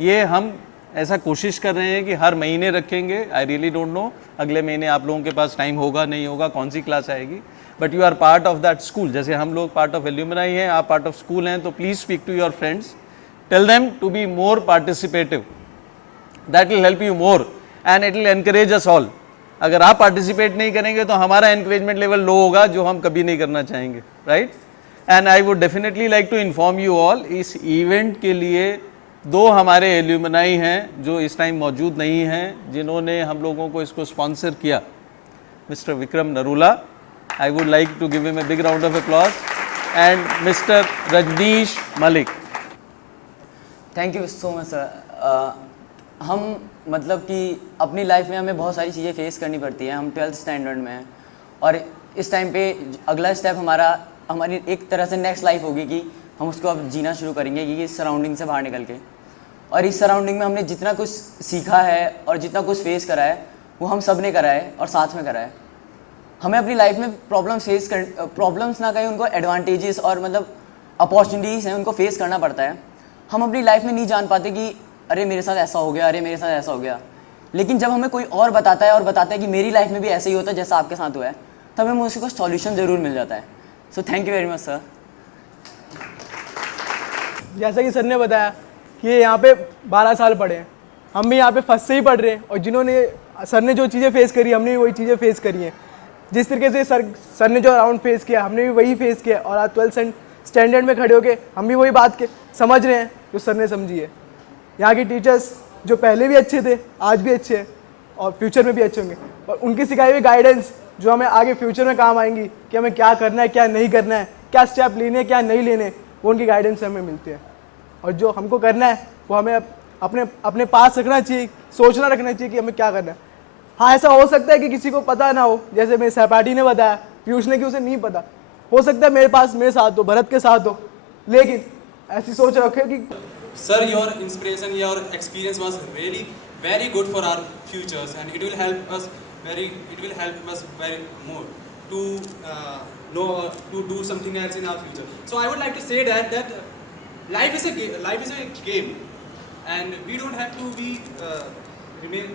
ये हम ऐसा कोशिश कर रहे हैं कि हर महीने रखेंगे। I really don't know अगले महीने आप लोगों के पास टाइम होगा नहीं होगा, कौन सी क्लास आएगी, but you are part of that school. जैसे हम लोग part of alumni हैं, आप part of school हैं, तो please speak to your friends. Tell them to be more participative. That will help you more and it will encourage us all. अगर आप participate नहीं करेंगे तो हमारा encouragement level low होगा, जो हम कभी नहीं करना चाहेंगे, right? And I would definitely like to inform you all, इस event के लिए 2 हमारे alumni हैं जो इस टाइम मौजूद नहीं हैं, जिन्होंने हम लोगों को इसको sponsor किया। Mr. Vikram Narula, I would like to give him a big round of applause, and Mr. Rajneesh Malik. Thank you so much sir. हम मतलब कि अपनी लाइफ में हमें बहुत सारी चीज़ें फेस करनी पड़ती हैं। हम 12th स्टैंडर्ड में हैं और इस टाइम पे अगला स्टेप हमारी एक तरह से नेक्स्ट लाइफ होगी कि हम उसको अब जीना शुरू करेंगे, कि इस सराउंडिंग से बाहर निकल के। और इस सराउंडिंग में हमने जितना कुछ सीखा है और जितना कुछ फेस करा है वो हम सब ने करा है और साथ में करा है। हमें अपनी लाइफ में प्रॉब्लम्स ना कहीं, उनको एडवांटेजेस और मतलब अपॉर्चुनिटीज़ हैं, उनको फेस करना पड़ता है। हम अपनी लाइफ में नहीं जान पाते कि अरे मेरे साथ ऐसा हो गया, अरे मेरे साथ ऐसा हो गया। लेकिन जब हमें कोई और बताता है कि मेरी लाइफ में भी ऐसे ही होता है जैसा आपके साथ हुआ है, तब हमें उसका सॉल्यूशन ज़रूर मिल जाता है। So thank you very much sir. जैसा कि सर ने बताया कि ये यहाँ पे 12 साल पढ़े हैं, हम भी यहाँ पे फर्स्ट से ही पढ़ रहे हैं और जिन्होंने सर ने जो चीज़ें फेस करी हमने भी वही चीज़ें फेस करी हैं। जिस तरीके से सर ने जो राउंड फेस किया हमने भी वही फेस किया और आज 12th स्टैंडर्ड में खड़े होके हम भी वही बात के समझ रहे हैं जो सर ने समझी है। यहाँ के टीचर्स जो पहले भी अच्छे थे, आज भी अच्छे हैं और फ्यूचर में भी अच्छे होंगे, और उनकी सिखाई हुई गाइडेंस जो हमें आगे फ्यूचर में काम आएंगी कि हमें क्या करना है, क्या नहीं करना है, क्या स्टेप लेने हैं, क्या नहीं लेने, वो उनकी गाइडेंस से हमें मिलती है। और जो हमको करना है वो हमें अपने अपने पास रखना चाहिए, सोचना रखना चाहिए कि हमें क्या करना है। हाँ, ऐसा हो सकता है कि किसी को पता ना हो, जैसे मेरे सहपाठी ने बताया, पीयूष ने, कि उसे नहीं पता। हो सकता है मेरे पास मेरे साथ हो, भरत के साथ हो, लेकिन ऐसी सोच रखे कि Sir, your inspiration, your experience was really very good for our futures, and it will help us very more to know to do something else in our future. So I would like to say that life is a game, and we don't have to be remain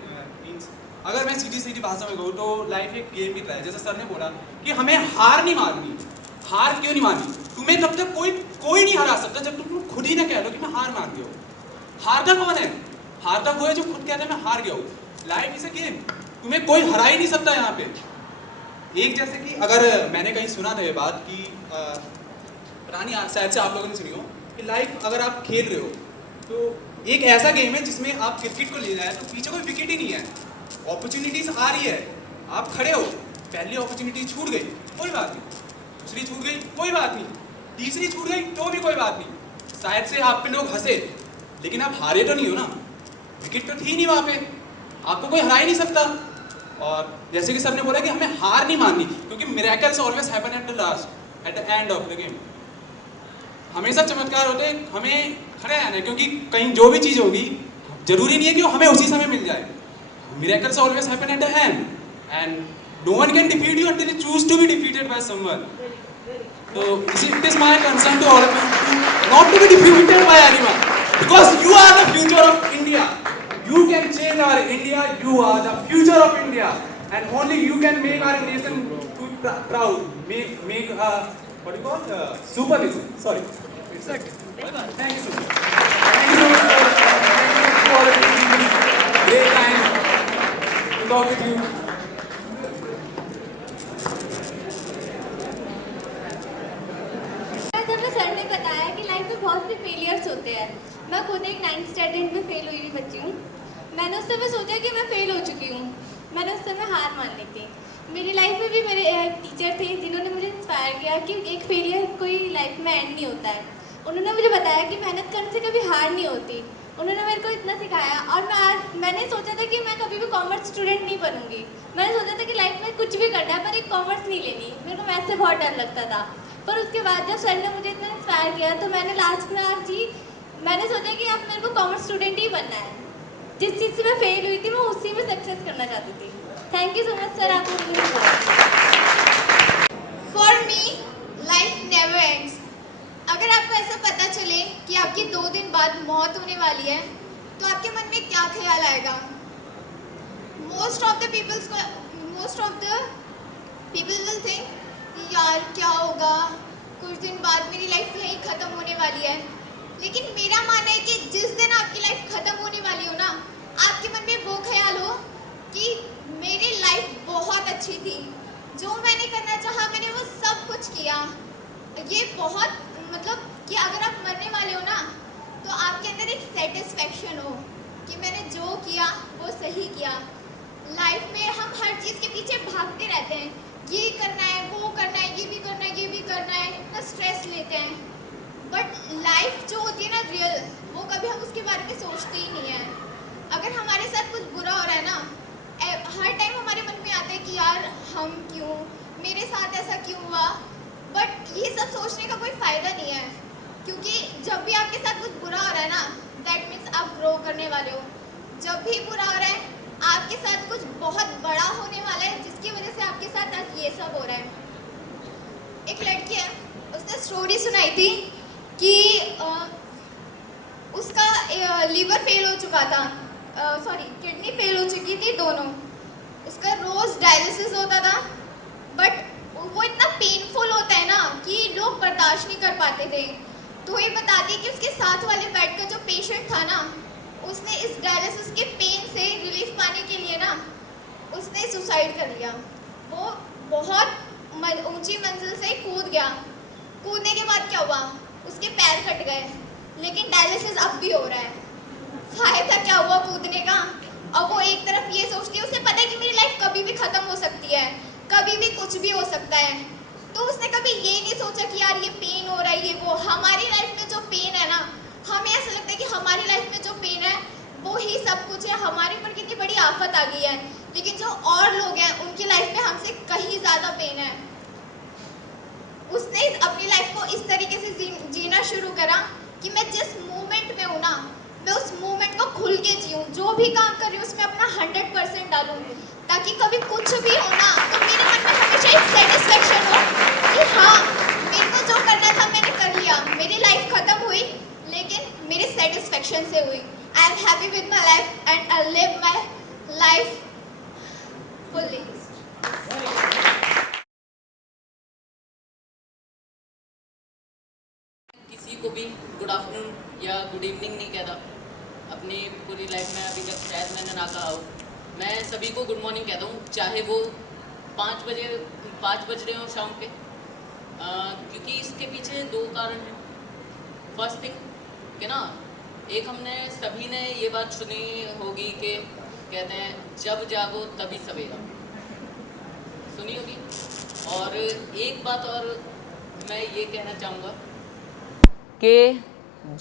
means. अगर मैं सीधी भाषा में कहूँ तो life एक game की तरह है। जैसे सर ने बोला कि हमें हार नहीं मारनी। हार क्यों नहीं मारनी? तुम्हें तब तक कोई नहीं हरा सकता जब तुम खुद ही ना कह लो कि मैं हार मान गया हूँ। हारता कौन है? हारता वो है जो खुद कहता है मैं हार गया हूँ। लाइफ इज अ गेम, तुम्हें कोई हरा ही नहीं सकता यहाँ पे। एक जैसे कि अगर मैंने कहीं सुना था ये बात कि पुरानी शायद से आप लोगों ने सुनी हो कि लाइफ अगर आप खेल रहे हो तो एक ऐसा गेम है जिसमें आप क्रिकेट को ले जाए तो पीछे कोई विकेट ही नहीं है, अपॉर्चुनिटीज आ रही है, आप खड़े हो, पहली अपॉर्चुनिटी छूट गई कोई बात नहीं, दूसरी छूट गई कोई बात नहीं, तीसरी छूट गई तो भी कोई बात नहीं। शायद से आप पे लोग हंसे लेकिन आप हारे तो नहीं हो ना, विकेट तो थी नहीं वहाँ पे, आपको कोई हरा ही नहीं सकता। और जैसे कि सर ने बोला कि हमें हार नहीं माननी क्योंकि miracles always happen at the last, at the end of the game. हमेशा चमत्कार होते हैं, हमें खड़े रहना है क्योंकि कहीं जो भी चीज़ होगी जरूरी नहीं है कि वो हमें उसी समय मिल जाए। Miracles always happen at the end, and no one can defeat you until you choose to be defeated by someone. So it is my concern to all of you not to be defeated by anyone, because you are the future of India. You can change our India. You are the future of India, and only you can make our nation proud. Make what do you call super nation. Sorry. Exactly. Thank you so much. Thank you so much for great time. Talk with you. हमें sir ने बताया कि life में बहुत से failures होते हैं। मैं खुद एक 9th स्टैंडर्ड में फेल हुई बच्ची हूँ। मैंने उस समय सोचा कि मैं फेल हो चुकी हूँ, मैंने उस समय हार मान ली थी। मेरी लाइफ में भी मेरे टीचर थे जिन्होंने मुझे इंस्पायर किया कि एक फेलियर कोई लाइफ में एंड नहीं होता है। उन्होंने मुझे बताया कि मेहनत करने से कभी हार नहीं होती। उन्होंने मेरे को इतना सिखाया और मैंने सोचा था कि मैं कभी भी कॉमर्स स्टूडेंट नहीं बनूंगी। मैंने सोचा था कि लाइफ में कुछ भी करना है पर एक कॉमर्स नहीं लेनी। मेरे को मैथ से बहुत डर लगता था, पर उसके बाद जब सर ने मुझे इतना इंस्पायर किया तो मैंने लास्ट में मैंने सोचा कि अब मेरे को कॉमर्स स्टूडेंट ही बनना है। जिस चीज़ से मैं फेल हुई थी मैं उसी में सक्सेस करना चाहती थी। Thank you so much sir, आपको। For me life never ends. अगर आपको ऐसा पता चले कि आपकी 2 दिन बाद मौत होने वाली है तो आपके मन में क्या ख्याल आएगा? Most of the people will think यार क्या होगा, कुछ दिन बाद मेरी लाइफ यहीं ख़त्म होने वाली है। लेकिन मेरा मानना है कि जिस दिन आपकी लाइफ ख़त्म होने वाली हो ना, आपके मन में वो ख्याल हो कि मेरी लाइफ बहुत अच्छी थी, जो मैंने करना चाहा मैंने वो सब कुछ किया। ये बहुत मतलब कि अगर आप मरने वाले हो ना तो आपके अंदर एक सेटिस्फैक्शन हो कि मैंने जो किया वो सही किया। लाइफ में हम हर चीज़ के पीछे भागते रहते हैं, ये करना है, वो करना है, ये भी करना है, ये भी करना है, इतना स्ट्रेस लेते हैं। बट लाइफ जो होती है ना रियल, वो कभी हम उसके बारे में सोचते ही नहीं है। अगर हमारे साथ कुछ बुरा हो रहा है ना, हर टाइम हमारे मन में आता है कि यार हम क्यों, मेरे साथ ऐसा क्यों हुआ। बट ये सब सोचने का कोई फ़ायदा नहीं है, क्योंकि जब भी आपके साथ कुछ बुरा हो रहा है ना, दैट मीन्स आप ग्रो करने वाले हो। जब भी बुरा हो रहा है आपके साथ कुछ बहुत बड़ा होने वाला है, जिसकी वजह से आपके साथ आज ये सब हो रहा है। एक लड़की है, उसने स्टोरी सुनाई थी कि उसका लीवर फेल हो चुका था, किडनी फेल हो चुकी थी दोनों। उसका रोज़ डायलिसिस होता था, बट वो इतना पेनफुल होता है ना कि लोग बर्दाश्त नहीं कर पाते थे। तो ये बताती कि उसके साथ वाले बेड का जो पेशेंट था ना, उसने इस डायलिसिस के पेन से रिलीफ पाने के लिए ना उसने सुसाइड कर लिया। वो बहुत ऊंची मंजिल से कूद गया। कूदने के बाद क्या हुआ, उसके पैर कट गए, लेकिन डायलिसिस अब भी हो रहा है। फायदा क्या हुआ कूदने का? अब वो एक तरफ ये सोचती है, उसे पता है कि मेरी लाइफ कभी भी ख़त्म हो सकती है, कभी भी कुछ भी हो सकता है। तो उसने कभी ये नहीं सोचा कि यार ये पेन हो रहा है, ये वो। हमारी लाइफ में जो पेन है ना, हमें ऐसा लगता है कि हमारी लाइफ में जो पेन है वो ही सब कुछ है, हमारे ऊपर कितनी बड़ी आफत आ गई है, लेकिन जो और लोग हैं उनकी लाइफ में हमसे कहीं ज़्यादा पेन है। उसने अपनी लाइफ को इस तरीके से जीना शुरू करा कि मैं जिस मोमेंट में हूँ ना, मैं उस मोमेंट को खुल के जीऊँ, जो भी काम कर रही हूँ उसमें अपना 100% डालूँ, ताकि कभी कुछ भी हो ना तो मेरे मन में हमेशा एक सेटिस्फेक्शन हो कि हाँ, मेरे को जो करना था मैंने कर लिया, मेरी लाइफ खत्म हुई लेकिन मेरे सेटिस्फेक्शन से हुई। I am happy with my life and I live my life fully. किसी को भी गुड आफ्टरनून या गुड इवनिंग नहीं कहता अपनी पूरी लाइफ में, अभी तक शायद मैंने ना कहा हो। मैं सभी को गुड मॉर्निंग कहता हूँ, चाहे वो 5 बज रहे हो शाम पे, क्योंकि इसके पीछे 2 कारण हैं। फर्स्ट थिंग कि ना, एक हमने सभी ने ये बात सुनी होगी कि कहते हैं जब जागो तभी सवेरा, सुनी होगी। और एक बात और मैं ये कहना चाहूँगा कि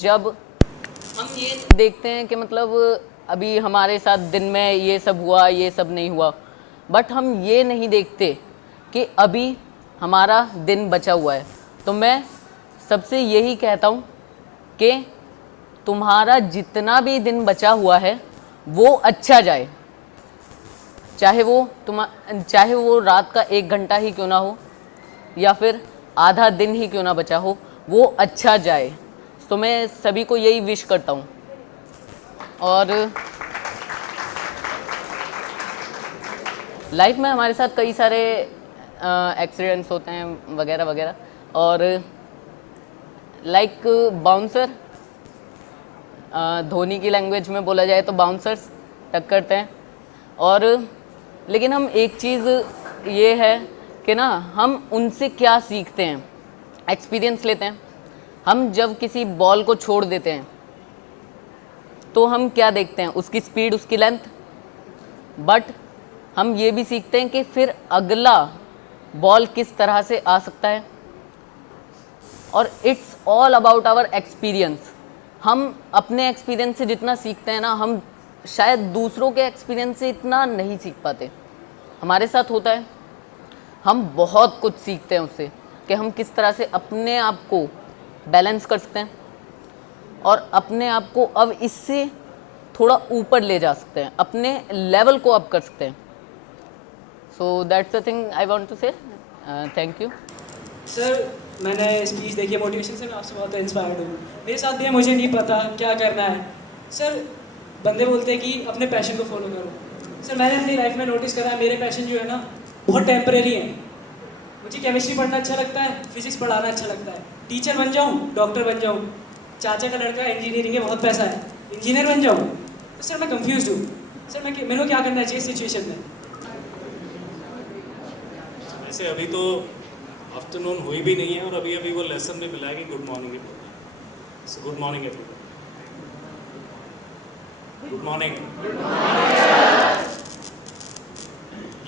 जब हम ये देखते हैं कि मतलब अभी हमारे साथ दिन में ये सब हुआ, ये सब नहीं हुआ, बट हम ये नहीं देखते कि अभी हमारा दिन बचा हुआ है। तो मैं सबसे यही कहता हूँ कि तुम्हारा जितना भी दिन बचा हुआ है वो अच्छा जाए, चाहे वो रात का 1 घंटा ही क्यों ना हो या फिर आधा दिन ही क्यों ना बचा हो, वो अच्छा जाए। तो मैं सभी को यही विश करता हूँ। और लाइफ में हमारे साथ कई सारे एक्सीडेंट्स होते हैं वगैरह वगैरह, और लाइक बाउंसर, धोनी की लैंग्वेज में बोला जाए तो बाउंसर्स टक्करते हैं। और लेकिन हम एक चीज़ ये है कि ना, हम उनसे क्या सीखते हैं, एक्सपीरियंस लेते हैं। हम जब किसी बॉल को छोड़ देते हैं तो हम क्या देखते हैं, उसकी स्पीड, उसकी लेंथ, बट हम ये भी सीखते हैं कि फिर अगला बॉल किस तरह से आ सकता है। और it's all about our experience. हम अपने एक्सपीरियंस से जितना सीखते हैं ना, हम शायद दूसरों के एक्सपीरियंस से इतना नहीं सीख पाते। हमारे साथ होता है, हम बहुत कुछ सीखते हैं उससे कि हम किस तरह से अपने आप को बैलेंस कर सकते हैं और अपने आप को अब इससे थोड़ा ऊपर ले जा सकते हैं, अपने लेवल को अप कर सकते हैं। So that's the thing I want to say. Thank you sir. मैंने स्पीच देखी है मोटिवेशन से, मैं आपसे बहुत इंस्पायर्ड हूँ। मेरे साथ भी है, मुझे नहीं पता क्या करना है। सर, बंदे बोलते हैं कि अपने पैशन को फॉलो करो। सर, मैंने अपनी लाइफ में नोटिस करा है, मेरे पैशन जो है ना बहुत टेम्परेरी हैं। मुझे केमिस्ट्री पढ़ना अच्छा लगता है, फिजिक्स पढ़ाना अच्छा लगता है, टीचर बन जाऊँ, डॉक्टर बन जाऊँ। चाचा का लड़का इंजीनियरिंग में बहुत पैसा है, इंजीनियर बन जाऊँ। तो सर मैं कंफ्यूज हूँ। सर मेरे को क्या करना चाहिए सिचुएशन में? वैसे अभी तो आफ्टरनून हुई भी नहीं है और अभी अभी वो लेसन भी मिला है कि गुड मॉर्निंग है। So good morning everyone. Good morning.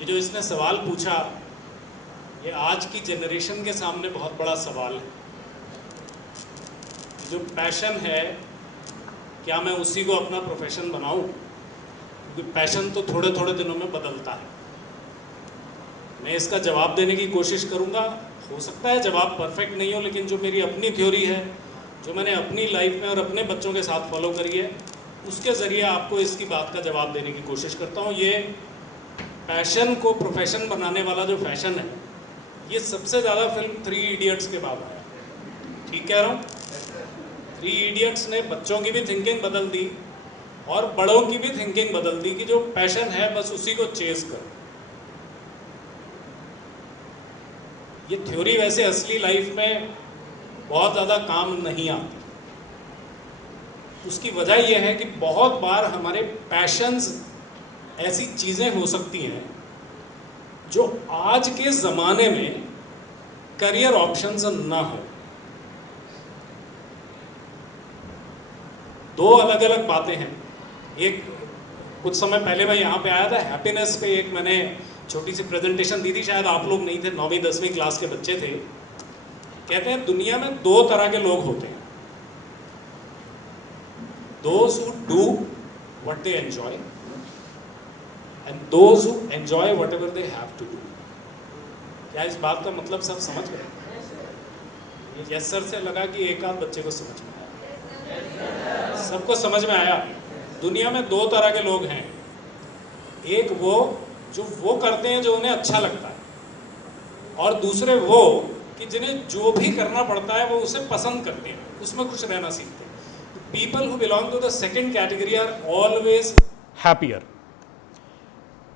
ये जो इसने सवाल पूछा, ये आज की जनरेशन के सामने बहुत बड़ा सवाल है। जो पैशन है, क्या मैं उसी को अपना प्रोफेशन बनाऊं? क्योंकि पैशन तो थोड़े थोड़े दिनों में बदलता है। मैं इसका जवाब देने की कोशिश करूंगा। हो सकता है जवाब परफेक्ट नहीं हो, लेकिन जो मेरी अपनी थ्योरी है, जो मैंने अपनी लाइफ में और अपने बच्चों के साथ फॉलो करी है, उसके ज़रिए आपको इसकी बात का जवाब देने की कोशिश करता हूँ। ये पैशन को प्रोफेशन बनाने वाला जो फैशन है, ये सबसे ज़्यादा फिल्म 3 इडियट्स के बाद आया। ठीक कह रहा हूँ? 3 इडियट्स ने बच्चों की भी थिंकिंग बदल दी और बड़ों की भी थिंकिंग बदल दी कि जो पैशन है बस उसी को चेस करो। ये थ्योरी वैसे असली लाइफ में बहुत ज़्यादा काम नहीं आती। उसकी वजह यह है कि बहुत बार हमारे पैशंस ऐसी चीज़ें हो सकती हैं जो आज के ज़माने में करियर ऑप्शंस ना हो। 2 अलग अलग बातें हैं। एक, कुछ समय पहले मैं यहाँ पे आया था, हैप्पीनेस पे एक मैंने छोटी सी प्रेजेंटेशन दी थी, शायद आप लोग नहीं थे, 9वीं 10वीं क्लास के बच्चे थे। कहते हैं दुनिया में 2 तरह के लोग होते हैं। those who do what they enjoy and those who enjoy whatever they have to do. क्या इस बात का मतलब सब समझ गए? यस सर से लगा कि एक आध बच्चे को समझ में आया? सबको समझ में आया? दुनिया में दो तरह के लोग हैं, एक वो जो वो करते हैं जो उन्हें अच्छा लगता है, और दूसरे वो कि जिन्हें जो भी करना पड़ता है वो उसे पसंद करते हैं, उसमें खुश रहना सीखते हैं. People who belong to the second category are always happier.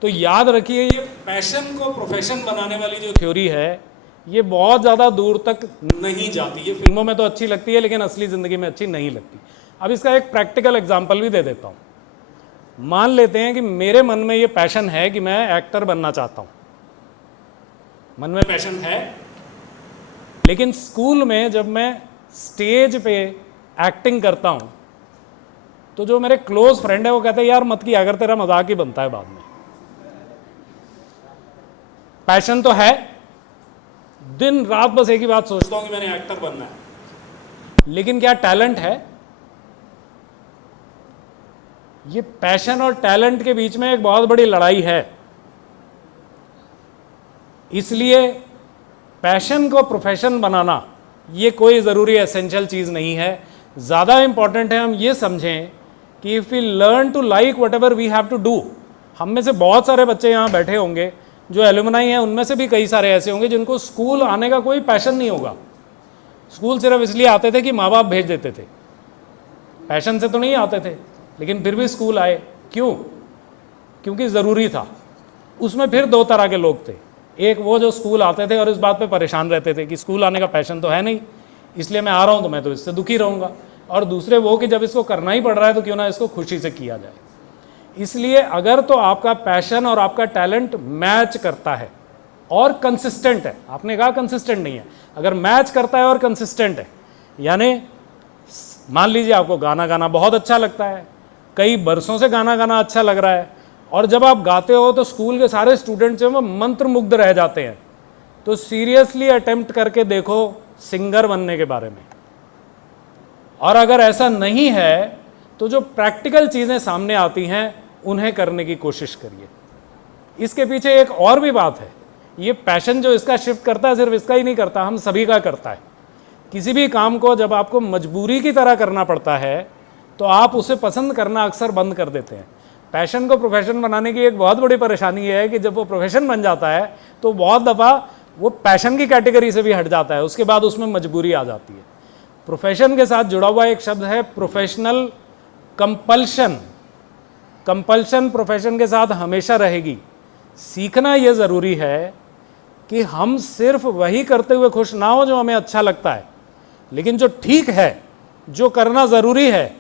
तो याद रखिए, ये पैशन को प्रोफेशन बनाने वाली जो थ्योरी है ये बहुत ज़्यादा दूर तक नहीं जाती. ये फिल्मों में तो अच्छी लगती है लेकिन असली ज़िंदगी में अच्छी नहीं लगती. अब इसका एक प्रैक्टिकल एग्जांपल भी दे देता हूँ. मान लेते हैं कि मेरे मन में ये पैशन है कि मैं एक्टर बनना चाहता हूँ, मन में पैशन है, लेकिन स्कूल में जब मैं स्टेज पे एक्टिंग करता हूँ तो जो मेरे क्लोज फ्रेंड है वो कहते हैं यार मत किया अगर तेरा मजाक ही बनता है बाद में. पैशन तो है, दिन रात बस एक ही बात सोचता हूं कि मैंने एक्टर बनना है, लेकिन क्या टैलेंट है? ये पैशन और टैलेंट के बीच में एक बहुत बड़ी लड़ाई है. इसलिए पैशन को प्रोफेशन बनाना ये कोई ज़रूरी एसेंशियल चीज़ नहीं है. ज़्यादा इंपॉर्टेंट है हम ये समझें कि if we learn to like whatever we have to do. हम में से बहुत सारे बच्चे यहाँ बैठे होंगे जो एलुमनाई हैं, उनमें से भी कई सारे ऐसे होंगे जिनको स्कूल आने का कोई पैशन नहीं होगा. स्कूल सिर्फ इसलिए आते थे कि माँ बाप भेज देते थे, पैशन से तो नहीं आते थे, लेकिन फिर भी स्कूल आए. क्यों? क्योंकि ज़रूरी था. उसमें फिर दो तरह के लोग थे. एक वो जो स्कूल आते थे और इस बात पे परेशान रहते थे कि स्कूल आने का पैशन तो है नहीं, इसलिए मैं आ रहा हूँ तो मैं तो इससे दुखी रहूँगा. और दूसरे वो कि जब इसको करना ही पड़ रहा है तो क्यों ना इसको खुशी से किया जाए. इसलिए अगर तो आपका पैशन और आपका टैलेंट मैच करता है और कंसिस्टेंट है, आपने कहा कंसिस्टेंट नहीं है, अगर मैच करता है और कंसिस्टेंट है, यानी मान लीजिए आपको गाना गाना बहुत अच्छा लगता है, कई बरसों से गाना गाना अच्छा लग रहा है, और जब आप गाते हो तो स्कूल के सारे स्टूडेंट्स जो वो मंत्रमुग्ध रह जाते हैं, तो सीरियसली अटेम्प्ट करके देखो सिंगर बनने के बारे में. और अगर ऐसा नहीं है तो जो प्रैक्टिकल चीज़ें सामने आती हैं उन्हें करने की कोशिश करिए. इसके पीछे एक और भी बात है. ये पैशन जो इसका शिफ्ट करता है सिर्फ इसका ही नहीं करता, हम सभी का करता है. किसी भी काम को जब आपको मजबूरी की तरह करना पड़ता है तो आप उसे पसंद करना अक्सर बंद कर देते हैं. पैशन को प्रोफेशन बनाने की एक बहुत बड़ी परेशानी ये है कि जब वो प्रोफेशन बन जाता है तो बहुत दफ़ा वो पैशन की कैटेगरी से भी हट जाता है, उसके बाद उसमें मजबूरी आ जाती है. प्रोफेशन के साथ जुड़ा हुआ एक शब्द है प्रोफेशनल कंपल्शन. कंपल्शन प्रोफेशन के साथ हमेशा रहेगी. सीखना ये ज़रूरी है कि हम सिर्फ वही करते हुए खुश ना हो जो हमें अच्छा लगता है, लेकिन जो ठीक है, जो करना ज़रूरी है,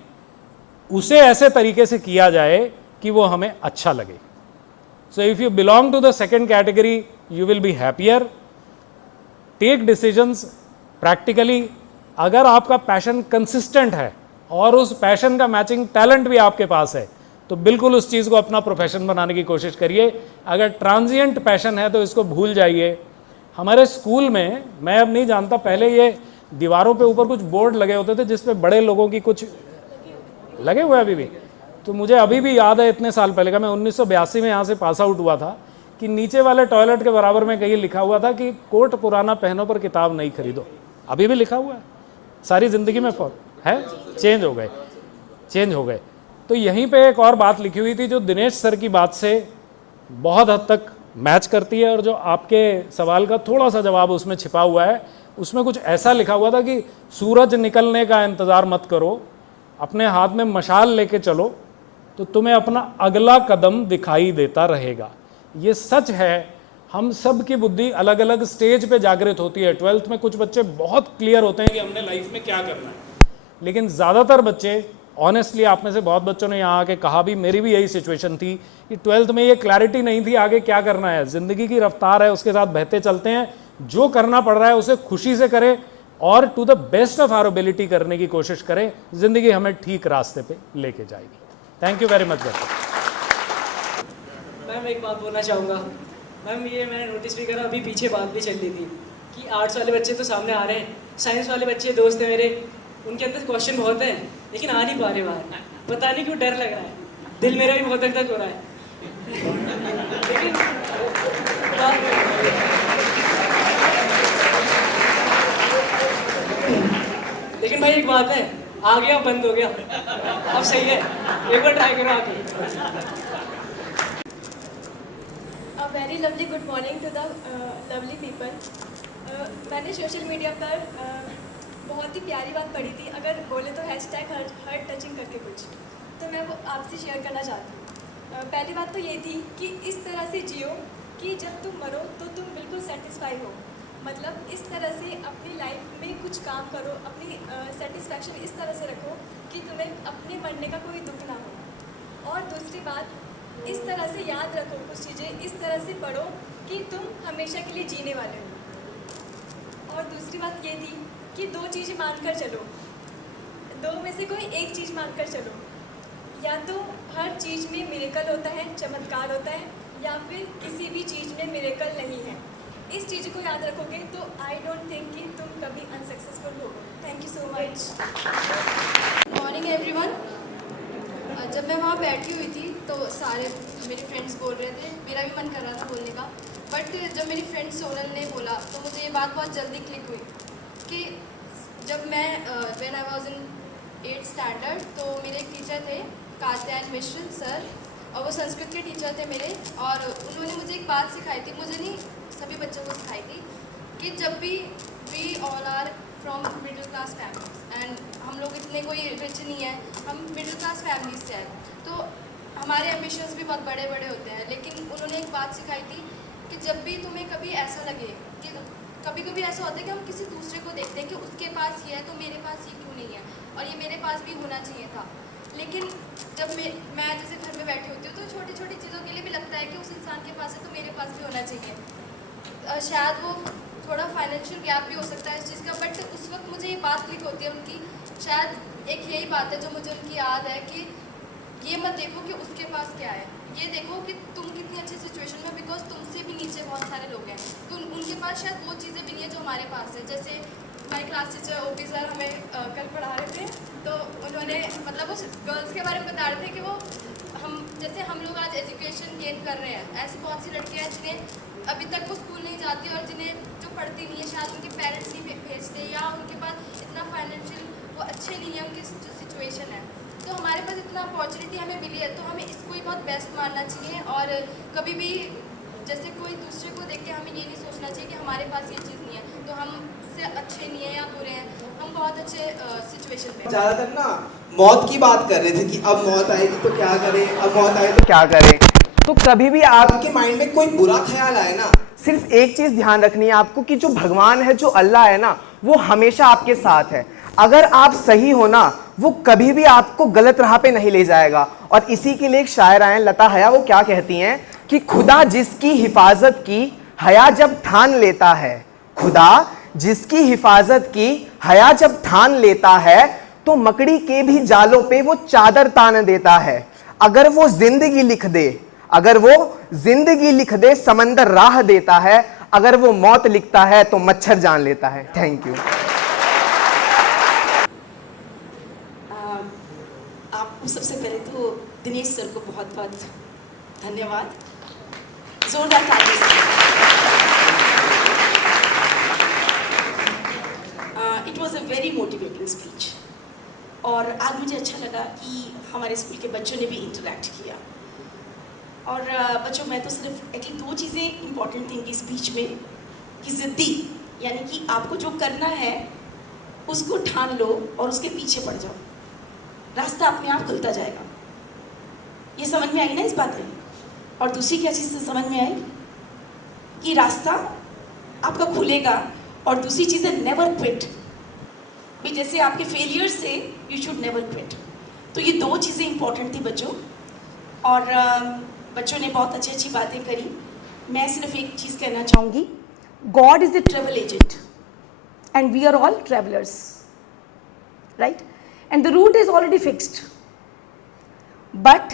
उसे ऐसे तरीके से किया जाए कि वो हमें अच्छा लगे. So if you belong to the second category you will be happier. Take decisions practically. अगर आपका पैशन कंसिस्टेंट है और उस पैशन का मैचिंग टैलेंट भी आपके पास है तो बिल्कुल उस चीज़ को अपना प्रोफेशन बनाने की कोशिश करिए. अगर ट्रांजिएंट पैशन है तो इसको भूल जाइए. हमारे स्कूल में, मैं अब नहीं जानता, पहले ये दीवारों पे ऊपर कुछ बोर्ड लगे होते थे जिस पे बड़े लोगों की कुछ लगे हुए अभी भी, तो मुझे अभी भी याद है इतने साल पहले का, मैं 1982 में यहाँ से पास आउट हुआ था, कि नीचे वाले टॉयलेट के बराबर में कहीं लिखा हुआ था कि कोट पुराना पहनो पर किताब नहीं खरीदो. अभी भी लिखा हुआ है. सारी ज़िंदगी में है, चेंज हो गए. तो यहीं पे एक और बात लिखी हुई थी जो दिनेश सर की बात से बहुत हद तक मैच करती है, और जो आपके सवाल का थोड़ा सा जवाब उसमें छिपा हुआ है. उसमें कुछ ऐसा लिखा हुआ था कि सूरज निकलने का इंतज़ार मत करो, अपने हाथ में मशाल लेके चलो तो तुम्हें अपना अगला कदम दिखाई देता रहेगा. ये सच है. हम सब की बुद्धि अलग अलग स्टेज पे जागृत होती है. 12th में कुछ बच्चे बहुत क्लियर होते हैं कि हमने लाइफ में क्या करना है, लेकिन ज़्यादातर बच्चे, ऑनेस्टली आप में से बहुत बच्चों ने यहाँ आके कहा भी, मेरी भी यही सिचुएशन थी कि 12th में ये क्लैरिटी नहीं थी आगे क्या करना है. ज़िंदगी की रफ्तार है, उसके साथ बहते चलते हैं, जो करना पड़ रहा है उसे खुशी से करें और to the best of our ability करने की कोशिश करें. ज़िंदगी हमें ठीक रास्ते पे लेके जाएगी. Thank you very much. Ma'am एक बात बोलना चाहूँगा. मैम ये मैंने नोटिस भी करा, अभी पीछे बात भी चल रही थी कि आर्ट्स वाले बच्चे तो सामने आ रहे हैं, साइंस वाले बच्चे दोस्त हैं मेरे, उनके अंदर क्वेश्चन बहुत हैं, लेकिन आ नहीं पा रहे बाहर, पता नहीं क्यों डर लग रहा है, दिल मेरा भी बहुत धक हो रहा है। लेकिन भाई एक बात है, आ गया बंद हो गया, अब सही है, एक बार ट्राई करो आके। A very lovely good morning to the lovely people. मैंने सोशल मीडिया पर बहुत ही प्यारी बात पढ़ी थी, अगर बोले तो #हर्ट टचिंग करके कुछ, तो मैं वो आपसे शेयर करना चाहती हूँ। पहली बात तो ये थी कि इस तरह से जियो कि जब तुम मरो तो तुम बिल्कुल सेटिस्फाई हो, मतलब इस तरह से अपनी लाइफ में कुछ काम करो, अपनी सेटिस्फैक्शन इस तरह से रखो कि तुम्हें अपने मरने का कोई दुख ना हो। और दूसरी बात, इस तरह से याद रखो कुछ चीज़ें, इस तरह से पढ़ो कि तुम हमेशा के लिए जीने वाले हो। और दूसरी बात ये थी कि 2 चीज़ें मानकर चलो, 2 में से कोई एक चीज़ मानकर चलो, या तो हर चीज़ में मिरेकल होता है, चमत्कार होता है, या फिर किसी भी चीज़ में मिरेकल नहीं है। इस चीज़ को याद रखोगे तो आई डोंट थिंक कि तुम कभी अनसक्सेसफुल हो। Thank you so much. Morning everyone. जब मैं वहाँ बैठी हुई थी तो सारे मेरे फ्रेंड्स बोल रहे थे, मेरा भी मन कर रहा था बोलने का, बट जब मेरी फ्रेंड सोनल ने बोला तो मुझे ये बात बहुत जल्दी क्लिक हुई कि जब मैं when I was in 8th standard, तो मेरे एक टीचर थे कात्यायन मिश्र सर, और वो संस्कृत के टीचर थे मेरे, और उन्होंने मुझे एक बात सिखाई थी, मुझे नहीं सभी बच्चों को सिखाई थी, कि जब भी we all are from middle class families, and हम लोग इतने कोई रिच नहीं है, हम मिडिल क्लास फैमिलीज से हैं, तो हमारे एम्बिशंस भी बहुत बड़े बड़े होते हैं, लेकिन उन्होंने एक बात सिखाई थी कि जब भी तुम्हें कभी ऐसा लगे कि कभी कभी ऐसा होता है कि हम किसी दूसरे को देखते हैं कि उसके पास ये है तो मेरे पास ये क्यों नहीं है, और ये मेरे पास भी होना चाहिए था, लेकिन जब मैं जैसे घर में बैठी होती हूँ तो छोटी छोटी चीज़ों के लिए भी लगता है कि उस इंसान के पास है तो मेरे पास भी होना चाहिए। शायद वो थोड़ा फाइनेंशियल गैप भी हो सकता है इस चीज़ का, बट उस वक्त मुझे ये बात क्लिक होती है उनकी, शायद एक यही बात है जो मुझे उनकी याद है कि ये मत देखो कि उसके पास क्या है, ये देखो कि तुम कितनी अच्छी सिचुएशन में, बिकॉज तुमसे भी नीचे बहुत सारे लोग हैं, तो उनके पास शायद वो चीज़ें भी नहीं है जो हमारे पास है। जैसे हमारे क्लास टीचर ओपी सर हमें कल पढ़ा रहे थे, तो उन्होंने मतलब वो गर्ल्स के बारे में बता रहे थे कि वो जैसे हम लोग आज एजुकेशन गेन कर रहे हैं, ऐसी बहुत सी लड़कियाँ हैं जिन्हें अभी तक वो स्कूल नहीं जाती, और जिन्हें जो पढ़ती नहीं है, शायद उनके पेरेंट्स नहीं भेजते, या उनके पास इतना फाइनेंशियल वो अच्छे नहीं है, उनकी जो सिचुएशन है, तो हमारे पास इतना अपॉर्चुनिटी हमें मिली है, तो हमें इसको ही बहुत बेस्ट मानना चाहिए, और कभी भी जैसे कोई दूसरे को देख के हमें ये नहीं सोचना चाहिए कि हमारे पास ये चीज़ नहीं है तो हम से अच्छे नहीं है या बुरे हैं, हम बहुत अच्छे सिचुएशन पे। ज़्यादातर ना मौत की बात कर रहे थे कि अब मौत आएगी तो क्या करें, अब मौत आए तो क्या करें, तो कभी भी आपके माइंड में कोई बुरा ख्याल आए ना, सिर्फ एक चीज़ ध्यान रखनी है आपको कि जो भगवान है, जो अल्लाह है ना, वो हमेशा आपके साथ है। अगर आप सही हो ना, वो कभी भी आपको गलत राह पे नहीं ले जाएगा। और इसी के लिए एक शायर आए लता हया, वो क्या कहती हैं कि खुदा जिसकी हिफाजत की हया जब ठान लेता है, खुदा जिसकी हिफाजत की हया जब ठान लेता है, तो मकड़ी के भी जालों पे वो चादर तान देता है। अगर वो जिंदगी लिख दे, अगर वो जिंदगी लिख दे, समंदर राह देता है, अगर वो मौत लिखता है तो मच्छर जान लेता है। Thank you. आपको सबसे पहले तो दिनेश सर को बहुत बहुत धन्यवाद, जोरदार तालियों से। It was a very motivating speech, और आज मुझे अच्छा लगा कि हमारे स्कूल के बच्चों ने भी इंटरेक्ट किया। और बच्चों, मैं तो सिर्फ एक्चुअली 2 चीज़ें इंपॉर्टेंट थी इनकी स्पीच में, कि ज़िद्दी यानी कि आपको जो करना है उसको ठान लो और उसके पीछे पड़ जाओ, रास्ता अपने आप खुलता जाएगा। ये समझ में आई ना इस बात में? और दूसरी क्या चीज़ समझ में आई कि रास्ता आपका खुलेगा, और दूसरी चीज़ है नेवर क्विट। भी जैसे आपके फेलियर से यू शुड नेवर क्विट। तो ये 2 चीज़ें इंपॉर्टेंट थी बच्चों, और बच्चों ने बहुत अच्छी अच्छी बातें करी। मैं सिर्फ एक चीज़ कहना चाहूँगी, God is a travel agent and we are all travellers, right? And the route is already fixed, but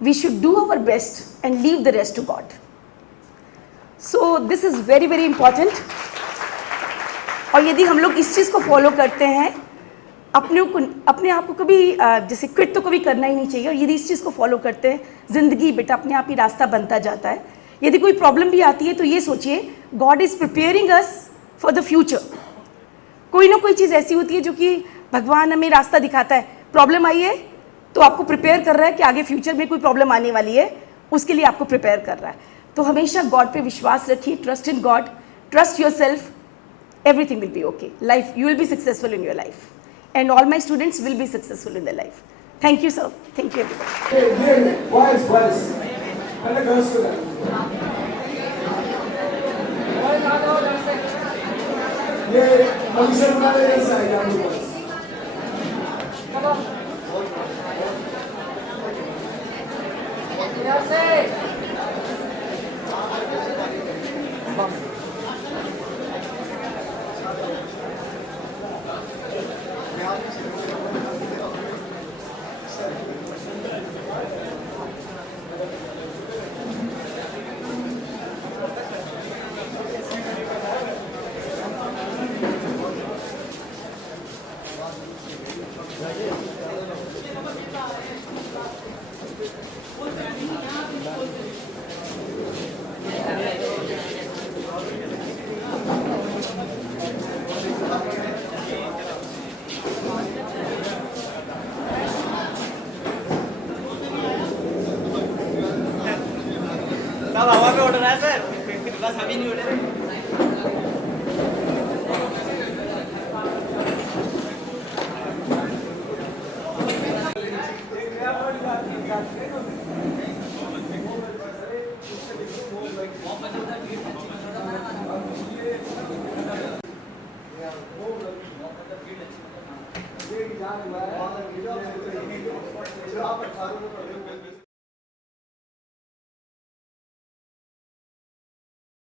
we should do our best and leave the rest to God. So this is very very important. और यदि हम लोग इस चीज़ को follow करते हैं अपने आप को कभी जैसे क्विट तो कभी करना ही नहीं चाहिए, और यदि इस चीज़ को फॉलो करते हैं, ज़िंदगी बेटा अपने आप ही रास्ता बनता जाता है। यदि कोई प्रॉब्लम भी आती है तो ये सोचिए God is preparing us for the future. कोई ना कोई चीज़ ऐसी होती है जो कि भगवान हमें रास्ता दिखाता है। प्रॉब्लम आई है तो आपको प्रिपेयर कर रहा है कि आगे फ्यूचर में कोई प्रॉब्लम आने वाली है, उसके लिए आपको प्रिपेयर कर रहा है। तो हमेशा गॉड पे विश्वास रखिए, trust in God, trust your self, everything will be okay. Life, you will be successful in your life, and all my students will be successful in their life. Thank you, sir. Thank you, everybody. Boys. And the girls too. Yeah, I'm sure my inside. Come on. Yes, sir. सब हवा में उड़ रहा है sir, बस हम ही नहीं उड़ रहे। आप 18 को